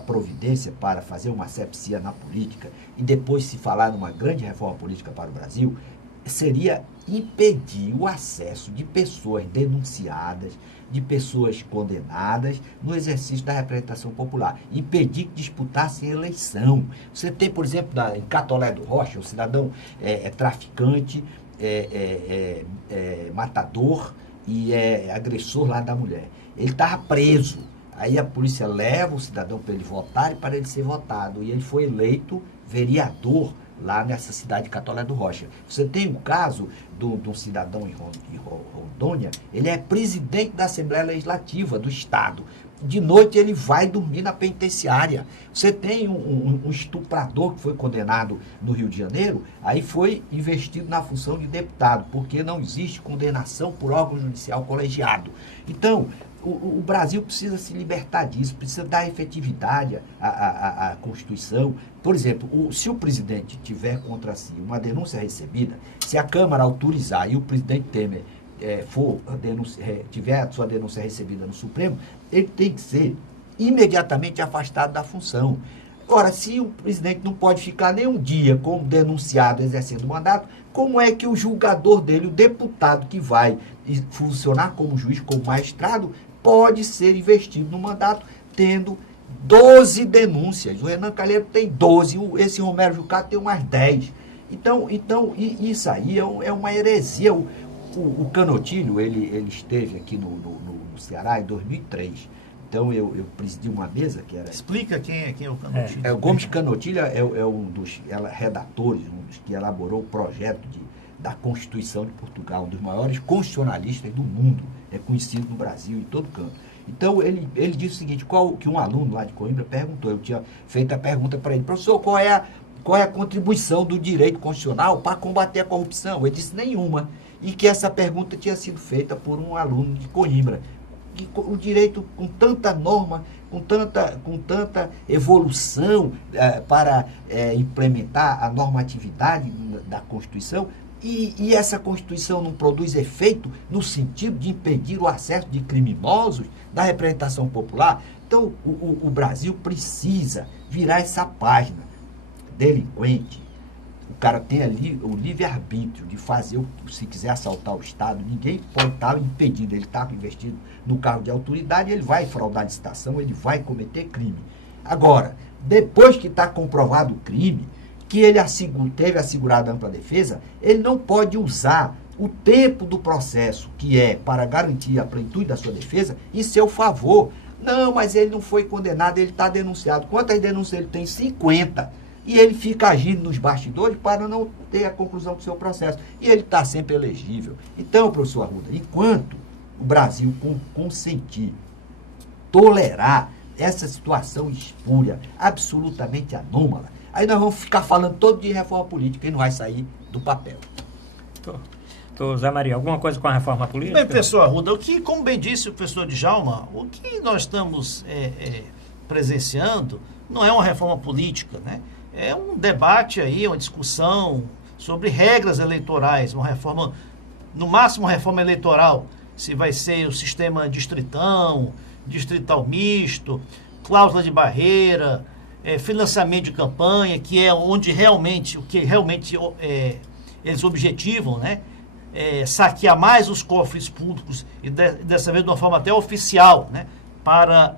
providência para fazer uma asepsia na política e depois se falar numa grande reforma política para o Brasil seria impedir o acesso de pessoas denunciadas, de pessoas condenadas no exercício da representação popular. Impedir que disputassem eleição. Você tem, por exemplo, em Catolé do Rocha, o cidadão traficante, matador e agressor lá da mulher. Ele estava preso. Aí a polícia leva o cidadão para ele votar e para ele ser votado. E ele foi eleito vereador lá nessa cidade de Catolé do Rocha. Você tem o caso de um cidadão em Rondônia, ele é presidente da Assembleia Legislativa do Estado. De noite ele vai dormir na penitenciária. Você tem um estuprador que foi condenado no Rio de Janeiro, aí foi investido na função de deputado, porque não existe condenação por órgão judicial colegiado. Então, o Brasil precisa se libertar disso, precisa dar efetividade à Constituição. Por exemplo, se o presidente tiver contra si uma denúncia recebida, se a Câmara autorizar e o presidente Temer tiver a sua denúncia recebida no Supremo, ele tem que ser imediatamente afastado da função. Ora, se o presidente não pode ficar nem um dia como denunciado exercendo o mandato, como é que o julgador dele, o deputado que vai funcionar como juiz, como magistrado, pode ser investido no mandato, tendo 12 denúncias. O Renan Calheiros tem 12, esse Romero Jucá tem umas 10. Então isso aí é uma heresia. O Canotilho, ele esteve aqui no Ceará em 2003. Então eu presidi uma mesa que era... Explica quem é o Canotilho. O Gomes Canotilho é um dos redatores, um dos que elaborou o projeto da Constituição de Portugal, um dos maiores constitucionalistas do mundo, é conhecido no Brasil, em todo canto. Então, ele disse o seguinte, que um aluno lá de Coimbra perguntou, eu tinha feito a pergunta para ele, professor, qual é a contribuição do direito constitucional para combater a corrupção? Ele disse, nenhuma. E que essa pergunta tinha sido feita por um aluno de Coimbra. E o direito, com tanta norma, com tanta evolução para implementar a normatividade da Constituição, e essa Constituição não produz efeito no sentido de impedir o acesso de criminosos da representação popular. Então, o Brasil precisa virar essa página. Delinquente, o cara tem ali o livre-arbítrio de fazer, se quiser assaltar o Estado, ninguém pode estar impedindo. Ele está investido no cargo de autoridade, ele vai fraudar a licitação, ele vai cometer crime. Agora, depois que está comprovado o crime, que ele teve assegurada ampla defesa, ele não pode usar o tempo do processo, que é para garantir a plenitude da sua defesa, em seu favor. Não, mas ele não foi condenado, ele está denunciado. Quantas denúncias ele tem? 50. E ele fica agindo nos bastidores para não ter a conclusão do seu processo. E ele está sempre elegível. Então, professor Arruda, enquanto o Brasil consentir, tolerar essa situação espúria, absolutamente anômala, aí nós vamos ficar falando todo dia de reforma política e não vai sair do papel. Zé Maria, alguma coisa com a reforma política? Bem, professor Arruda, como bem disse o professor Djalma, o que nós estamos presenciando não é uma reforma política, né? É um debate aí, uma discussão sobre regras eleitorais, uma reforma, no máximo uma reforma eleitoral, se vai ser o sistema distrital misto, cláusula de barreira, financiamento de campanha, que é onde realmente, eles objetivam, né? Saquear mais os cofres públicos e dessa vez de uma forma até oficial, né? Para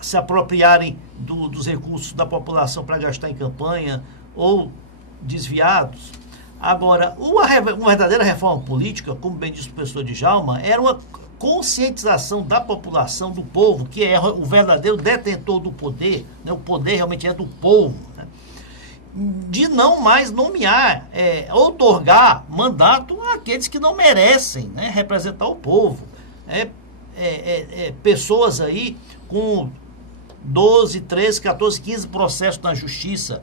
se apropriarem dos recursos da população para gastar em campanha ou desviados. Agora, uma verdadeira reforma política, como bem disse o professor Djalma, era uma conscientização da população, do povo, que é o verdadeiro detentor do poder, né? O poder realmente é do povo, né? De não mais nomear, outorgar mandato àqueles que não merecem, né, representar o povo. Pessoas aí com 12, 13, 14, 15 processos na justiça,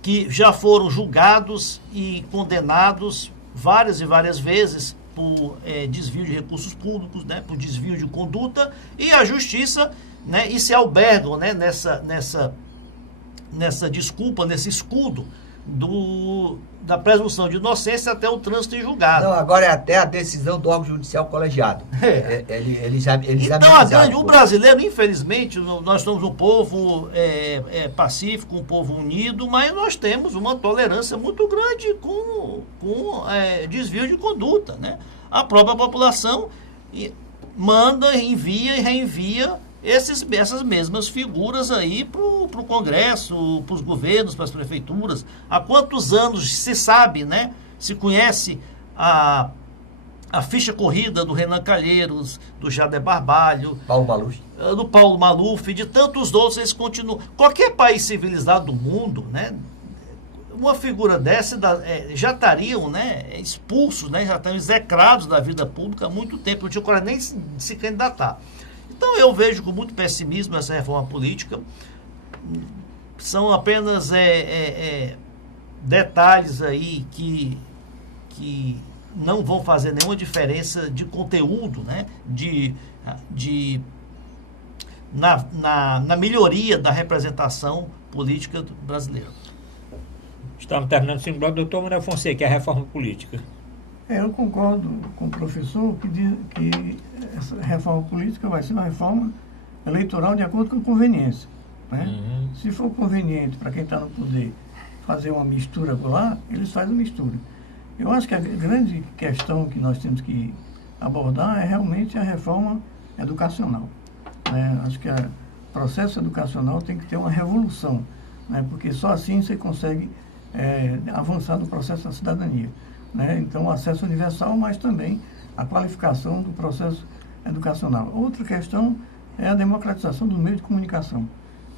que já foram julgados e condenados várias e várias vezes por desvio de recursos públicos, né, por desvio de conduta, e a justiça, né, e se albergam, né, nessa desculpa, nesse escudo da presunção de inocência até o trânsito em julgado. Não, agora é até a decisão do órgão judicial colegiado. Então, o brasileiro, infelizmente, nós somos um povo pacífico, um povo unido, mas nós temos uma tolerância muito grande com desvio de conduta, né? A própria população manda, envia e reenvia essas mesmas figuras aí para o Congresso, para os governos, para as prefeituras. Há quantos anos se sabe, né? Se conhece a ficha corrida do Renan Calheiros, do Jader Barbalho, do Paulo Maluf, e de tantos outros, eles continuam. Qualquer país civilizado do mundo, né? Uma figura dessa já estariam, né, expulsos, né, já estariam execrados da vida pública há muito tempo, não tinha coragem nem de se candidatar. Então eu vejo com muito pessimismo essa reforma política. São apenas detalhes aí que não vão fazer nenhuma diferença de conteúdo, né? Na melhoria da representação política brasileira. Estamos terminando o segundo bloco. Doutor Manuel Fonseca, a reforma política. Eu concordo com o professor que diz que essa reforma política vai ser uma reforma eleitoral de acordo com a conveniência, né? Uhum. Se for conveniente para quem está no poder fazer uma mistura lá, eles fazem uma mistura. Eu acho que a grande questão que nós temos que abordar é realmente a reforma educacional, né? Acho que o processo educacional tem que ter uma revolução, né? Porque só assim você consegue avançar no processo da cidadania, né? Então, o acesso universal, mas também a qualificação do processo educacional. Outra questão é a democratização do meio de comunicação,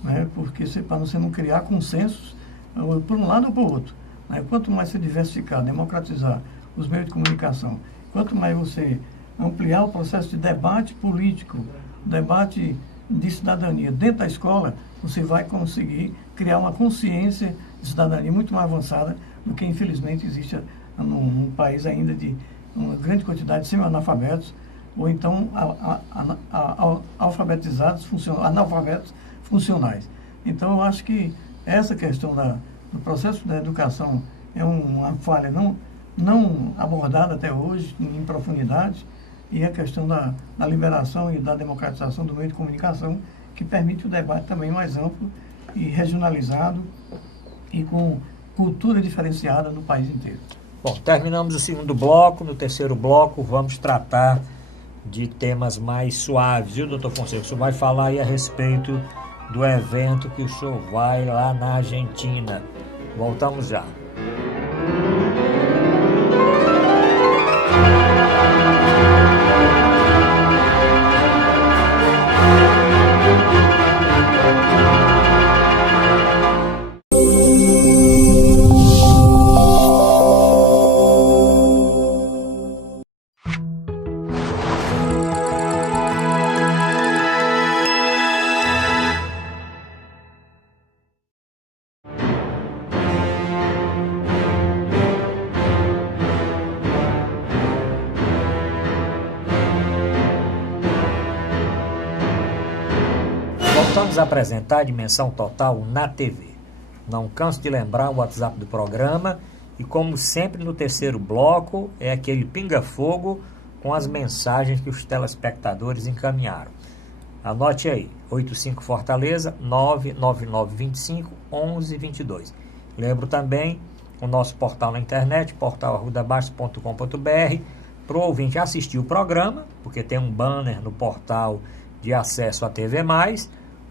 né? Porque para você não criar consensos por um lado ou por outro, né? Quanto mais você diversificar, democratizar os meios de comunicação, quanto mais você ampliar o processo de debate político, debate de cidadania dentro da escola, você vai conseguir criar uma consciência de cidadania muito mais avançada do que, infelizmente, existe num país ainda de uma grande quantidade de semi-analfabetos, ou então alfabetizados, analfabetos funcionais. Então, eu acho que essa questão do processo da educação é uma falha não abordada até hoje em profundidade, e a questão da liberação e da democratização do meio de comunicação, que permite o debate também mais amplo e regionalizado e com cultura diferenciada no país inteiro. Bom, terminamos o segundo bloco. No terceiro bloco vamos tratar de temas mais suaves, viu, doutor Fonseca? O senhor vai falar aí a respeito do evento que o senhor vai lá na Argentina. Voltamos já. Voltamos a apresentar a Dimensão Total na TV. Não canso de lembrar o WhatsApp do programa e, como sempre, no terceiro bloco é aquele pinga-fogo com as mensagens que os telespectadores encaminharam. Anote aí, 85 Fortaleza, 99925-1122. Lembro também o nosso portal na internet, portalarrudabaixo.com.br, para o ouvinte assistir o programa, porque tem um banner no portal de acesso à TV+,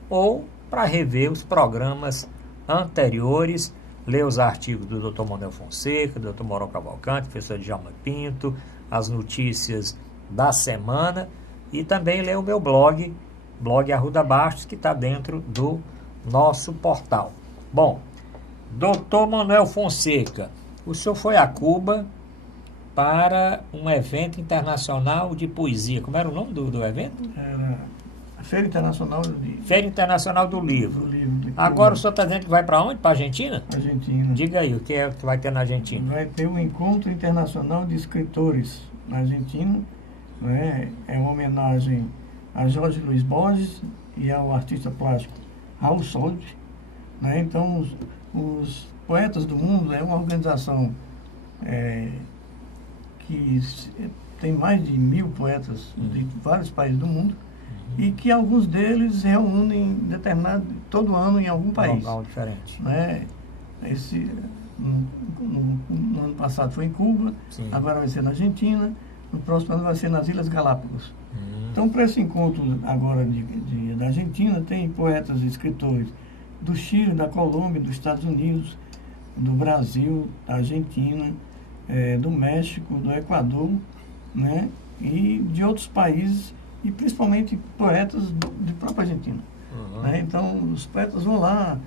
ou para rever os programas anteriores, ler os artigos do Dr. Manuel Fonseca, do Dr. Mauro Cavalcante, professor Djalma Pinto, as notícias da semana, e também ler o meu blog Arruda Bastos, que está dentro do nosso portal. Bom, Dr. Manuel Fonseca, o senhor foi a Cuba para um evento internacional de poesia. Como era o nome do evento? Era a Feira Internacional do Livro. Feira Internacional do Livro. Agora o senhor está dizendo que vai para onde? Para a Argentina? Argentina. Diga aí, o que é que vai ter na Argentina? Vai ter um encontro internacional de escritores na Argentina, né? É uma homenagem a Jorge Luiz Borges e ao artista plástico Raul Soldi, né? Então, os Poetas do Mundo é uma organização que tem mais de 1000 poetas de vários países do mundo, e que alguns deles reúnem todo ano em algum país. Um local diferente. Né? No ano passado foi em Cuba, Sim. Agora vai ser na Argentina, no próximo ano vai ser nas Ilhas Galápagos. Então, para esse encontro agora da Argentina, tem poetas e escritores do Chile, da Colômbia, dos Estados Unidos, do Brasil, da Argentina, do México, do Equador, né? E de outros países, e principalmente poetas de própria Argentina. Né? Então, os poetas vão lá,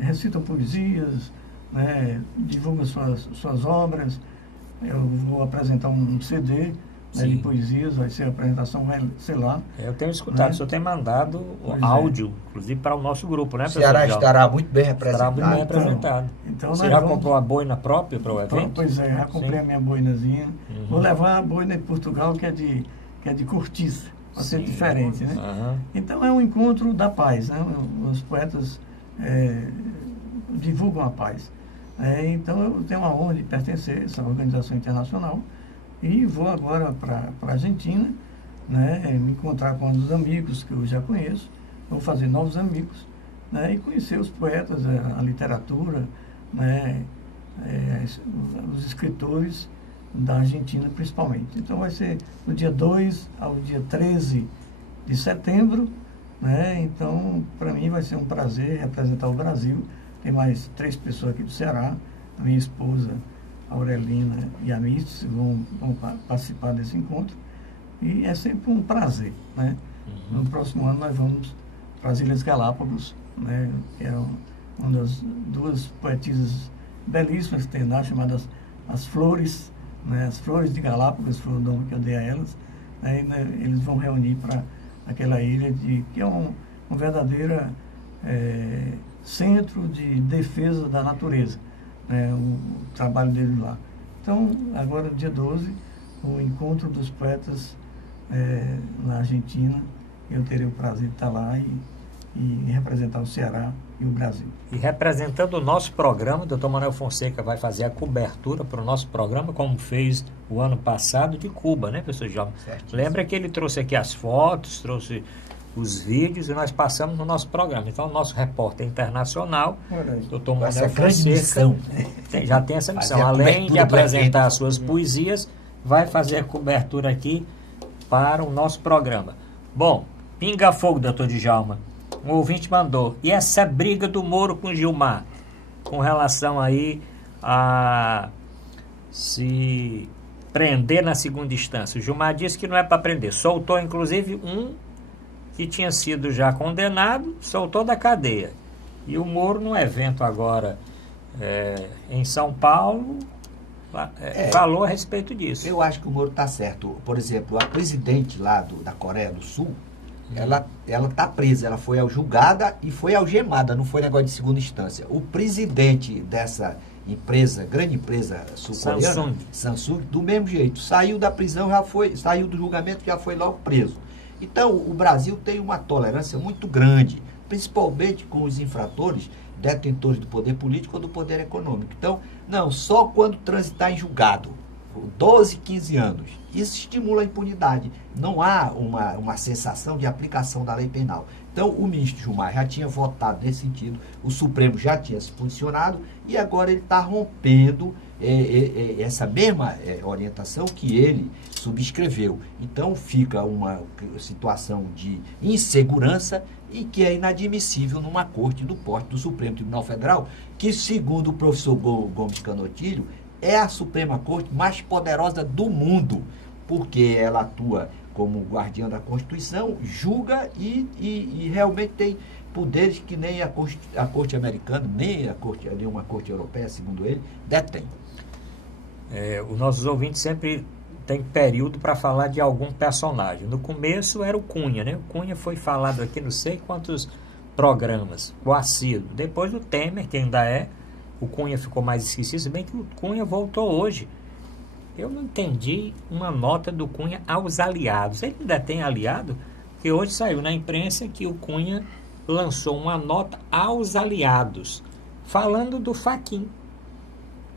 recitam poesias, né? Divulgam suas obras. Eu vou apresentar um CD, né, de poesias, vai ser a apresentação, vai ser lá. Eu tenho escutado, o senhor tem mandado áudio, inclusive para o nosso grupo, né, o Ceará estará muito bem representado. Estará muito bem representado. Então, você já comprou a boina própria para o evento? Pois é, já comprei a minha boinazinha. Vou levar a boina de Portugal, que é de cortiça, para ser diferente, né? Então, é um encontro da paz, né? Os poetas divulgam a paz. Então, eu tenho a honra de pertencer a essa organização internacional e vou agora para a Argentina, né? Me encontrar com um dos amigos que eu já conheço, vou fazer novos amigos, né? E conhecer os poetas, a literatura, né? Os escritores da Argentina principalmente. Então vai ser do dia 2 ao dia 13 de setembro, né? Então, para mim vai ser um prazer representar o Brasil. Tem mais 3 pessoas aqui do Ceará, a minha esposa, a Aurelina e a Miss vão participar desse encontro. E é sempre um prazer, né? No próximo ano nós vamos para as Ilhas Galápagos, né? Que é uma das 2 poetisas belíssimas que tem lá, chamadas As Flores, né? As Flores de Galápagos, foi o nome que eu dei a elas. Né? Eles vão reunir para aquela ilha, que é um verdadeiro centro de defesa da natureza, né? O trabalho dele lá. Então, agora, dia 12, o Encontro dos Poetas na Argentina, eu terei o prazer de estar lá e representar o Ceará e o Brasil. E representando o nosso programa, o Dr. Manuel Fonseca vai fazer a cobertura para o nosso programa, como fez o ano passado de Cuba, né, professor João? Lembra que ele trouxe aqui as fotos, trouxe os vídeos e nós passamos no nosso programa. Então, o nosso repórter internacional, Dr. Manuel Fonseca, já tem essa missão. Além de apresentar as suas poesias, vai fazer a cobertura aqui para o nosso programa. Bom, pinga fogo, doutor Djalma. Um ouvinte mandou. E essa briga do Moro com Gilmar, com relação aí a se prender na segunda instância. O Gilmar disse que não é para prender. Soltou, inclusive, um que tinha sido já condenado, soltou da cadeia. E o Moro, num evento agora em São Paulo, falou a respeito disso. Eu acho que o Moro está certo. Por exemplo, a presidente lá da Coreia do Sul, ela está presa, ela foi julgada e foi algemada, não foi negócio de segunda instância. O presidente dessa empresa, grande empresa sul-coreana, Samsung, do mesmo jeito, saiu da prisão, saiu do julgamento, já foi logo preso. Então, o Brasil tem uma tolerância muito grande, principalmente com os infratores, detentores do poder político ou do poder econômico. Então, não, só quando transitar em julgado, 12, 15 anos, isso estimula a impunidade. Não há uma sensação de aplicação da lei penal. Então, o ministro Gilmar já tinha votado nesse sentido, o Supremo já tinha se posicionado e agora ele está rompendo essa mesma orientação que ele subscreveu. Então, fica uma situação de insegurança e que é inadmissível numa corte do porte do Supremo Tribunal Federal, que, segundo o professor Gomes Canotilho, é a Suprema Corte mais poderosa do mundo, porque ela atua como guardiã da Constituição, julga e realmente tem poderes que nem a Corte Americana, nem uma Corte Europeia, segundo ele, detém. Os nossos ouvintes sempre têm período para falar de algum personagem. No começo era o Cunha, né? O Cunha foi falado aqui não sei quantos programas, o Assíduo. Depois o Temer, que ainda o Cunha ficou mais esquecido, se bem que o Cunha voltou hoje. Eu não entendi uma nota do Cunha aos aliados. Ele ainda tem aliado? Porque hoje saiu na imprensa que o Cunha lançou uma nota aos aliados, falando do Fachin.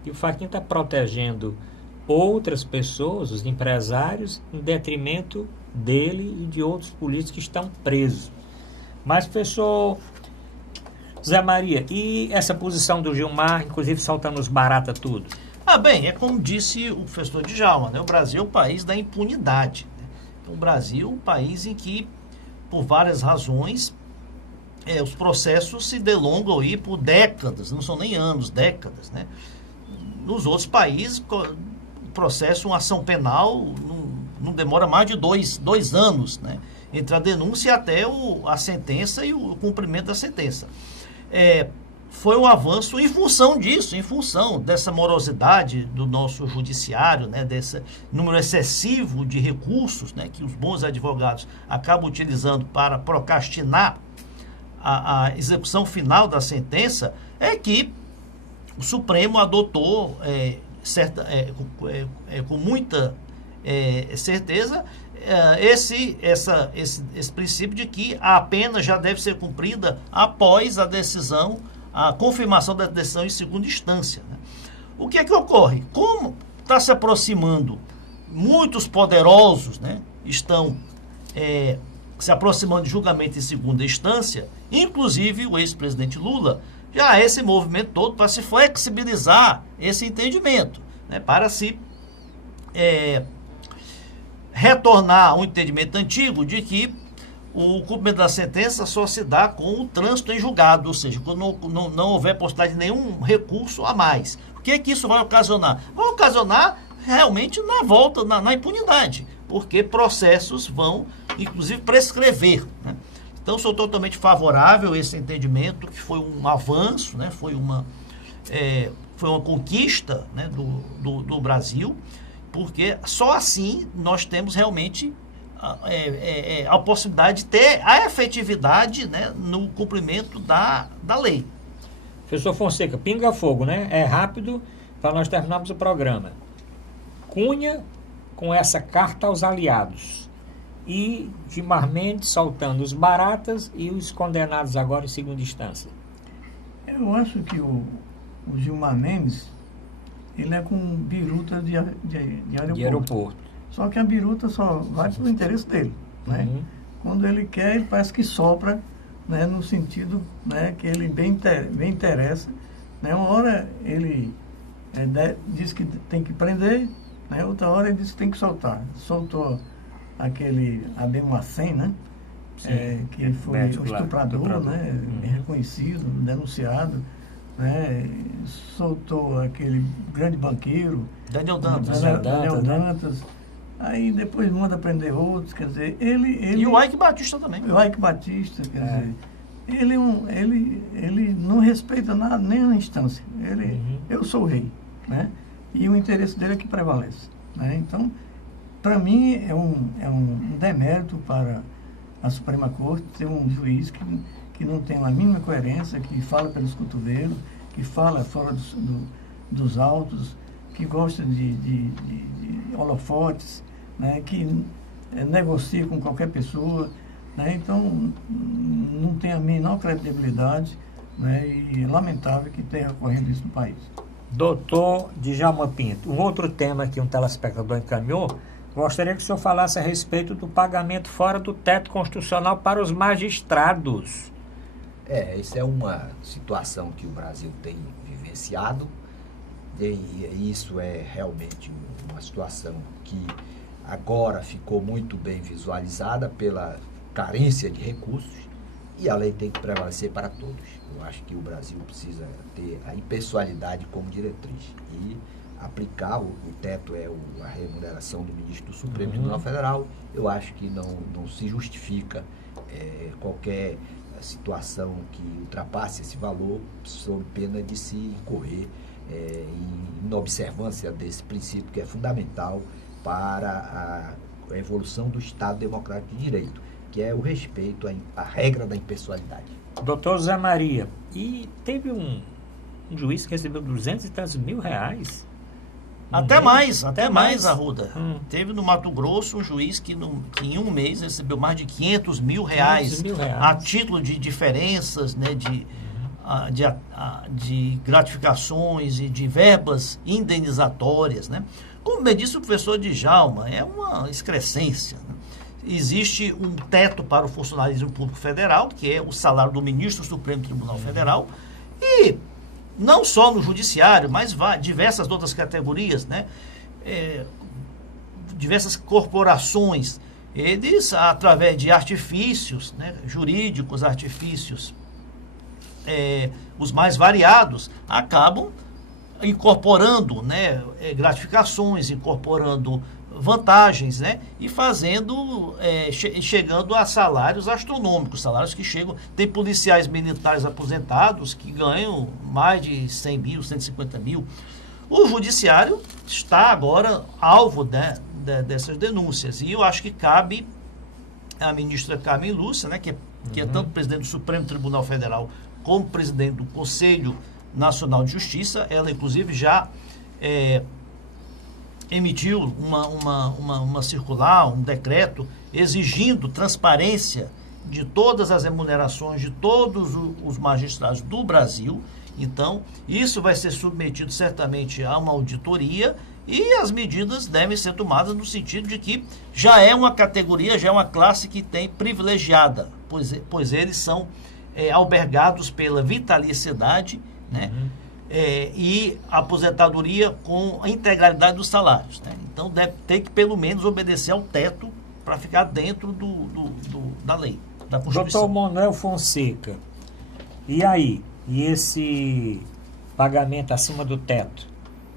E o Fachin está protegendo outras pessoas, os empresários, em detrimento dele e de outros políticos que estão presos. Mas, professor Zé Maria, e essa posição do Gilmar, inclusive soltando os barata tudo? Bem, é como disse o professor Djalma, né? O Brasil é um país da impunidade. Né? Então, o Brasil é um país em que, por várias razões, os processos se delongam aí por décadas, não são nem anos, décadas, né? Nos outros países, o processo, uma ação penal, não demora mais de dois anos, né? Entre a denúncia até a sentença e o cumprimento da sentença. Foi um avanço em função disso, em função dessa morosidade do nosso judiciário, né, desse número excessivo de recursos, né, que os bons advogados acabam utilizando para procrastinar a execução final da sentença, é que o Supremo adotou com muita certeza esse princípio de que a pena já deve ser cumprida após a confirmação da decisão em segunda instância. Né? O que é que ocorre? Como está se aproximando, muitos poderosos, né, estão se aproximando de julgamento em segunda instância, inclusive o ex-presidente Lula, já há esse movimento todo para se flexibilizar esse entendimento, né, para se retornar ao entendimento antigo de que o cumprimento da sentença só se dá com o trânsito em julgado, ou seja, quando não houver possibilidade de nenhum recurso a mais. O que é que isso vai ocasionar? Vai ocasionar realmente na volta, na impunidade, porque processos vão, inclusive, prescrever, né? Então, sou totalmente favorável a esse entendimento, que foi um avanço, né? Foi uma conquista, né? do Brasil, porque só assim nós temos realmente a possibilidade de ter a efetividade, né? No cumprimento da lei. Professor Fonseca, pinga fogo, né? É rápido para nós terminarmos o programa. Cunha com essa carta aos aliados e Gilmar Mendes soltando os baratas e os condenados agora em segunda instância. Eu acho que o Gilmar Mendes, ele é com biruta de aeroporto. De aeroporto. Só que a biruta só vai pelo interesse dele, né? Uhum. Quando ele quer, ele parece que sopra, né? No sentido, né? Que ele bem interessa, né? Uma hora ele diz que tem que prender, né? Outra hora ele diz que tem que soltar. Soltou aquele Abemacem, né? Que foi um estuprador, né? Reconhecido, denunciado, né? Soltou aquele grande banqueiro, Daniel Dantas. Daniel Dantas. Aí depois manda prender outros, quer dizer, ele... E o Ike Batista também. O Ike Batista, quer dizer, ele não respeita nada, nem a instância. Eu sou o rei, né? E o interesse dele é que prevalece, né? Então, para mim, é um demérito para a Suprema Corte ter um juiz que não tem a mínima coerência, que fala pelos cotovelos, que fala fora dos autos, que gosta de holofotes, né, que negocia com qualquer pessoa, né? Então não tem a menor credibilidade, né? E é lamentável que tenha ocorrido isso no país. Doutor Djalma Pinto, um outro tema que um telespectador encaminhou, gostaria que o senhor falasse a respeito do pagamento fora do teto constitucional para os magistrados. Isso é uma situação que o Brasil tem vivenciado, e isso é realmente uma situação que agora ficou muito bem visualizada pela carência de recursos, e a lei tem que prevalecer para todos. Eu acho que o Brasil precisa ter a impessoalidade como diretriz e aplicar o teto a remuneração do ministro do Supremo Tribunal Federal. Eu acho que não se justifica qualquer situação que ultrapasse esse valor, sob pena de se incorrer em inobservância desse princípio que é fundamental para a evolução do Estado Democrático de Direito, que é o respeito à regra da impessoalidade. Doutor Zé Maria, e teve um juiz que recebeu 200 e tantos mil reais? Até mais, Arruda. Teve no Mato Grosso um juiz que em um mês recebeu mais de 500 mil reais a título de diferenças, né, de gratificações e de verbas indenizatórias, né? Como bem disse o professor Djalma, é uma excrescência, né? Existe um teto para o funcionalismo público federal, que é o salário do ministro do Supremo Tribunal Federal, e não só no judiciário, mas diversas outras categorias, né? Diversas corporações, eles, através de artifícios, né, jurídicos, artifícios, os mais variados, acabam incorporando, né, gratificações, incorporando vantagens, né, e fazendo, chegando a salários astronômicos, salários que chegam, tem policiais militares aposentados que ganham mais de 100 mil, 150 mil. O judiciário está agora alvo, né, dessas denúncias, e eu acho que cabe à ministra Carmen Lúcia, né, que é tanto presidente do Supremo Tribunal Federal como presidente do Conselho Nacional de Justiça. Ela, inclusive, já emitiu uma circular, um decreto, exigindo transparência de todas as remunerações de todos os magistrados do Brasil. Então, isso vai ser submetido certamente a uma auditoria, e as medidas devem ser tomadas no sentido de que já é uma categoria, já é uma classe que tem privilegiada, pois eles são albergados pela vitaliciedade, né? E aposentadoria com a integralidade dos salários, né? Então deve ter que pelo menos obedecer ao teto para ficar dentro da lei, da Constituição. Doutor Manuel Fonseca, e aí? E esse pagamento acima do teto?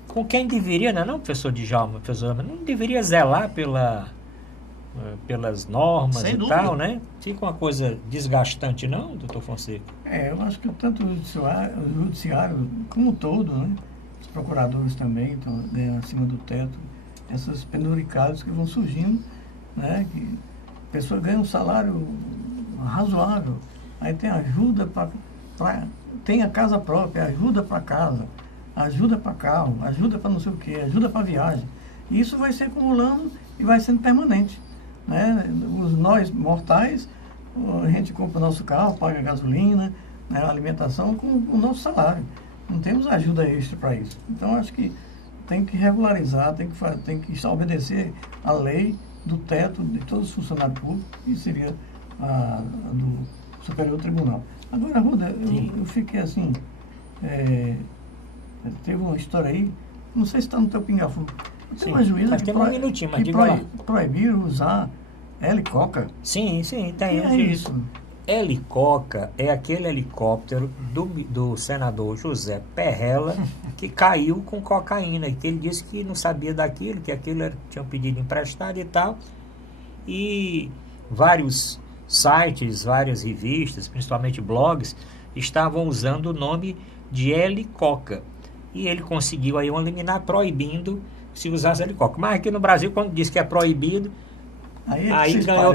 Com quem deveria, não, professor Djalma, professor, não deveria zelar pelas normas Sem e dúvida. tal, né? Fica uma coisa desgastante, não, doutor Fonseca? Eu acho que tanto o judiciário como um todo, né? Os procuradores também estão acima do teto, essas penduricalhos que vão surgindo, né? Que a pessoa ganha um salário razoável, aí tem ajuda tem a casa própria, ajuda para casa, ajuda para carro, ajuda para não sei o que, ajuda para viagem. E isso vai se acumulando e vai sendo permanente, né? Nós mortais, a gente compra o nosso carro, paga gasolina, né, a alimentação com o nosso salário. Não temos ajuda extra para isso. Então, acho que tem que regularizar, tem que obedecer a lei do teto de todos os funcionários públicos, que seria a do Superior Tribunal. Agora, Ruda, eu fiquei assim, teve uma história aí, não sei se está no teu pinga-fogo. Tem uma juíza mas tem um minutinho, mas diga lá. proibiram usar helicoca. Sim, tem. Que é isso? Helicoca é aquele helicóptero do senador José Perrella que caiu com cocaína, e que ele disse que não sabia daquilo, que aquilo tinha um pedido emprestado e tal. E vários sites, várias revistas, principalmente blogs, estavam usando o nome de helicoca. E ele conseguiu aí uma liminar proibindo se usasse helicoca. Mas aqui no Brasil, quando diz que é proibido, aí ganhou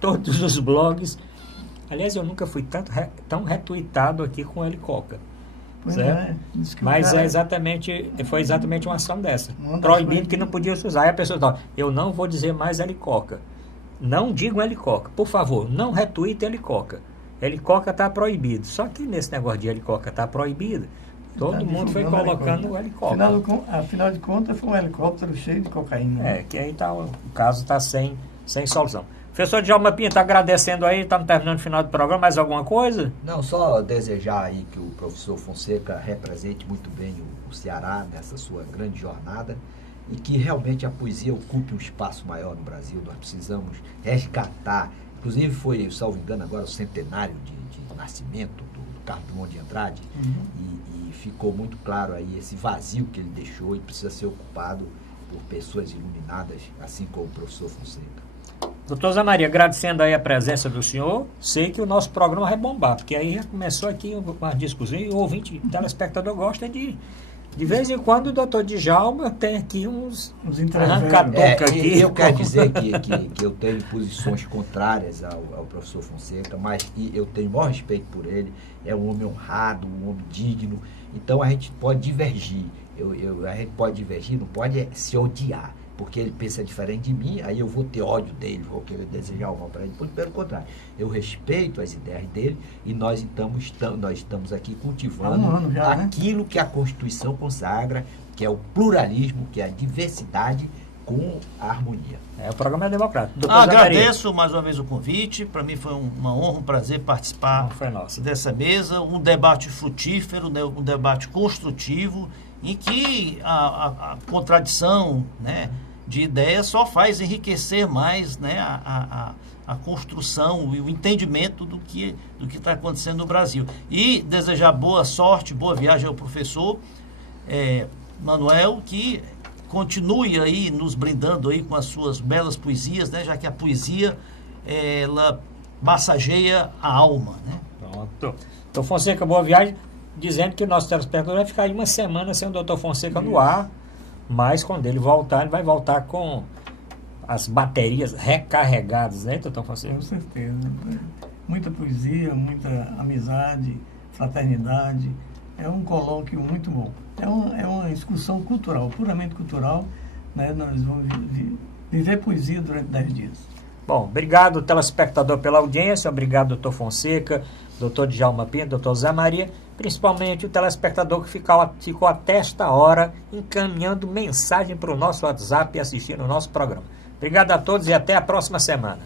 todos os blogs. Aliás, eu nunca fui tão retuitado aqui com helicoca. Certo? Mas foi exatamente uma ação dessa. Proibindo que não podia se usar. Aí a pessoa fala, eu não vou dizer mais helicoca. Não digam helicoca. Por favor, não retuite helicoca. Helicoca está proibido. Só que nesse negócio de helicoca está proibido, todo mundo foi colocando o helicóptero. Afinal de contas, foi um helicóptero cheio de cocaína. Que aí o caso está sem solução. Professor Djalma Pinto, está agradecendo aí, estamos terminando o final do programa. Mais alguma coisa? Não, só desejar aí que o professor Fonseca represente muito bem o Ceará nessa sua grande jornada e que realmente a poesia ocupe um espaço maior no Brasil. Nós precisamos resgatar, inclusive foi, salvo engano, agora o centenário de nascimento do Carlos Drummond de Andrade, e ficou muito claro aí esse vazio que ele deixou e precisa ser ocupado por pessoas iluminadas, assim como o professor Fonseca. Doutor Zé Maria, agradecendo aí a presença do senhor, sei que o nosso programa vai bombar, porque aí já começou aqui uma discussão, e o ouvinte, o telespectador gosta de vez em quando o doutor Djalma tem aqui uns arranca-toca aqui. Eu quero dizer que eu tenho posições contrárias ao professor Fonseca, mas eu tenho o maior respeito por ele, é um homem honrado, um homem digno, então a gente pode divergir, a gente pode divergir, não pode se odiar, porque ele pensa diferente de mim, aí eu vou ter ódio dele, vou querer desejar o mal para ele. Pelo contrário, eu respeito as ideias dele e nós estamos aqui cultivando aquilo que a Constituição consagra, que é o pluralismo, que é a diversidade com a harmonia. O programa é democrático. Agradeço mais uma vez o convite, para mim foi uma honra, um prazer participar dessa mesa, um debate frutífero, né, um debate construtivo, em que a contradição, né, de ideias só faz enriquecer mais, né, a construção e o entendimento do que está acontecendo no Brasil. E desejar boa sorte, boa viagem ao professor Manuel, que continue aí nos brindando aí com as suas belas poesias, né, já que a poesia, ela massageia a alma, né? Pronto. Então, Fonseca, boa viagem. Dizendo que o nosso telespectador vai ficar aí uma semana sem o doutor Fonseca no ar, mas quando ele voltar, ele vai voltar com as baterias recarregadas, né, doutor Fonseca? Com certeza. Muita poesia, muita amizade, fraternidade. É um colóquio muito bom. É uma excursão cultural, puramente cultural, né? Nós vamos viver poesia durante 10 dias. Bom, obrigado, telespectador, pela audiência. Obrigado, doutor Fonseca, doutor Djalma Pinto, doutor Zé Maria. Principalmente o telespectador que ficou até esta hora encaminhando mensagem para o nosso WhatsApp e assistindo o nosso programa. Obrigado a todos e até a próxima semana.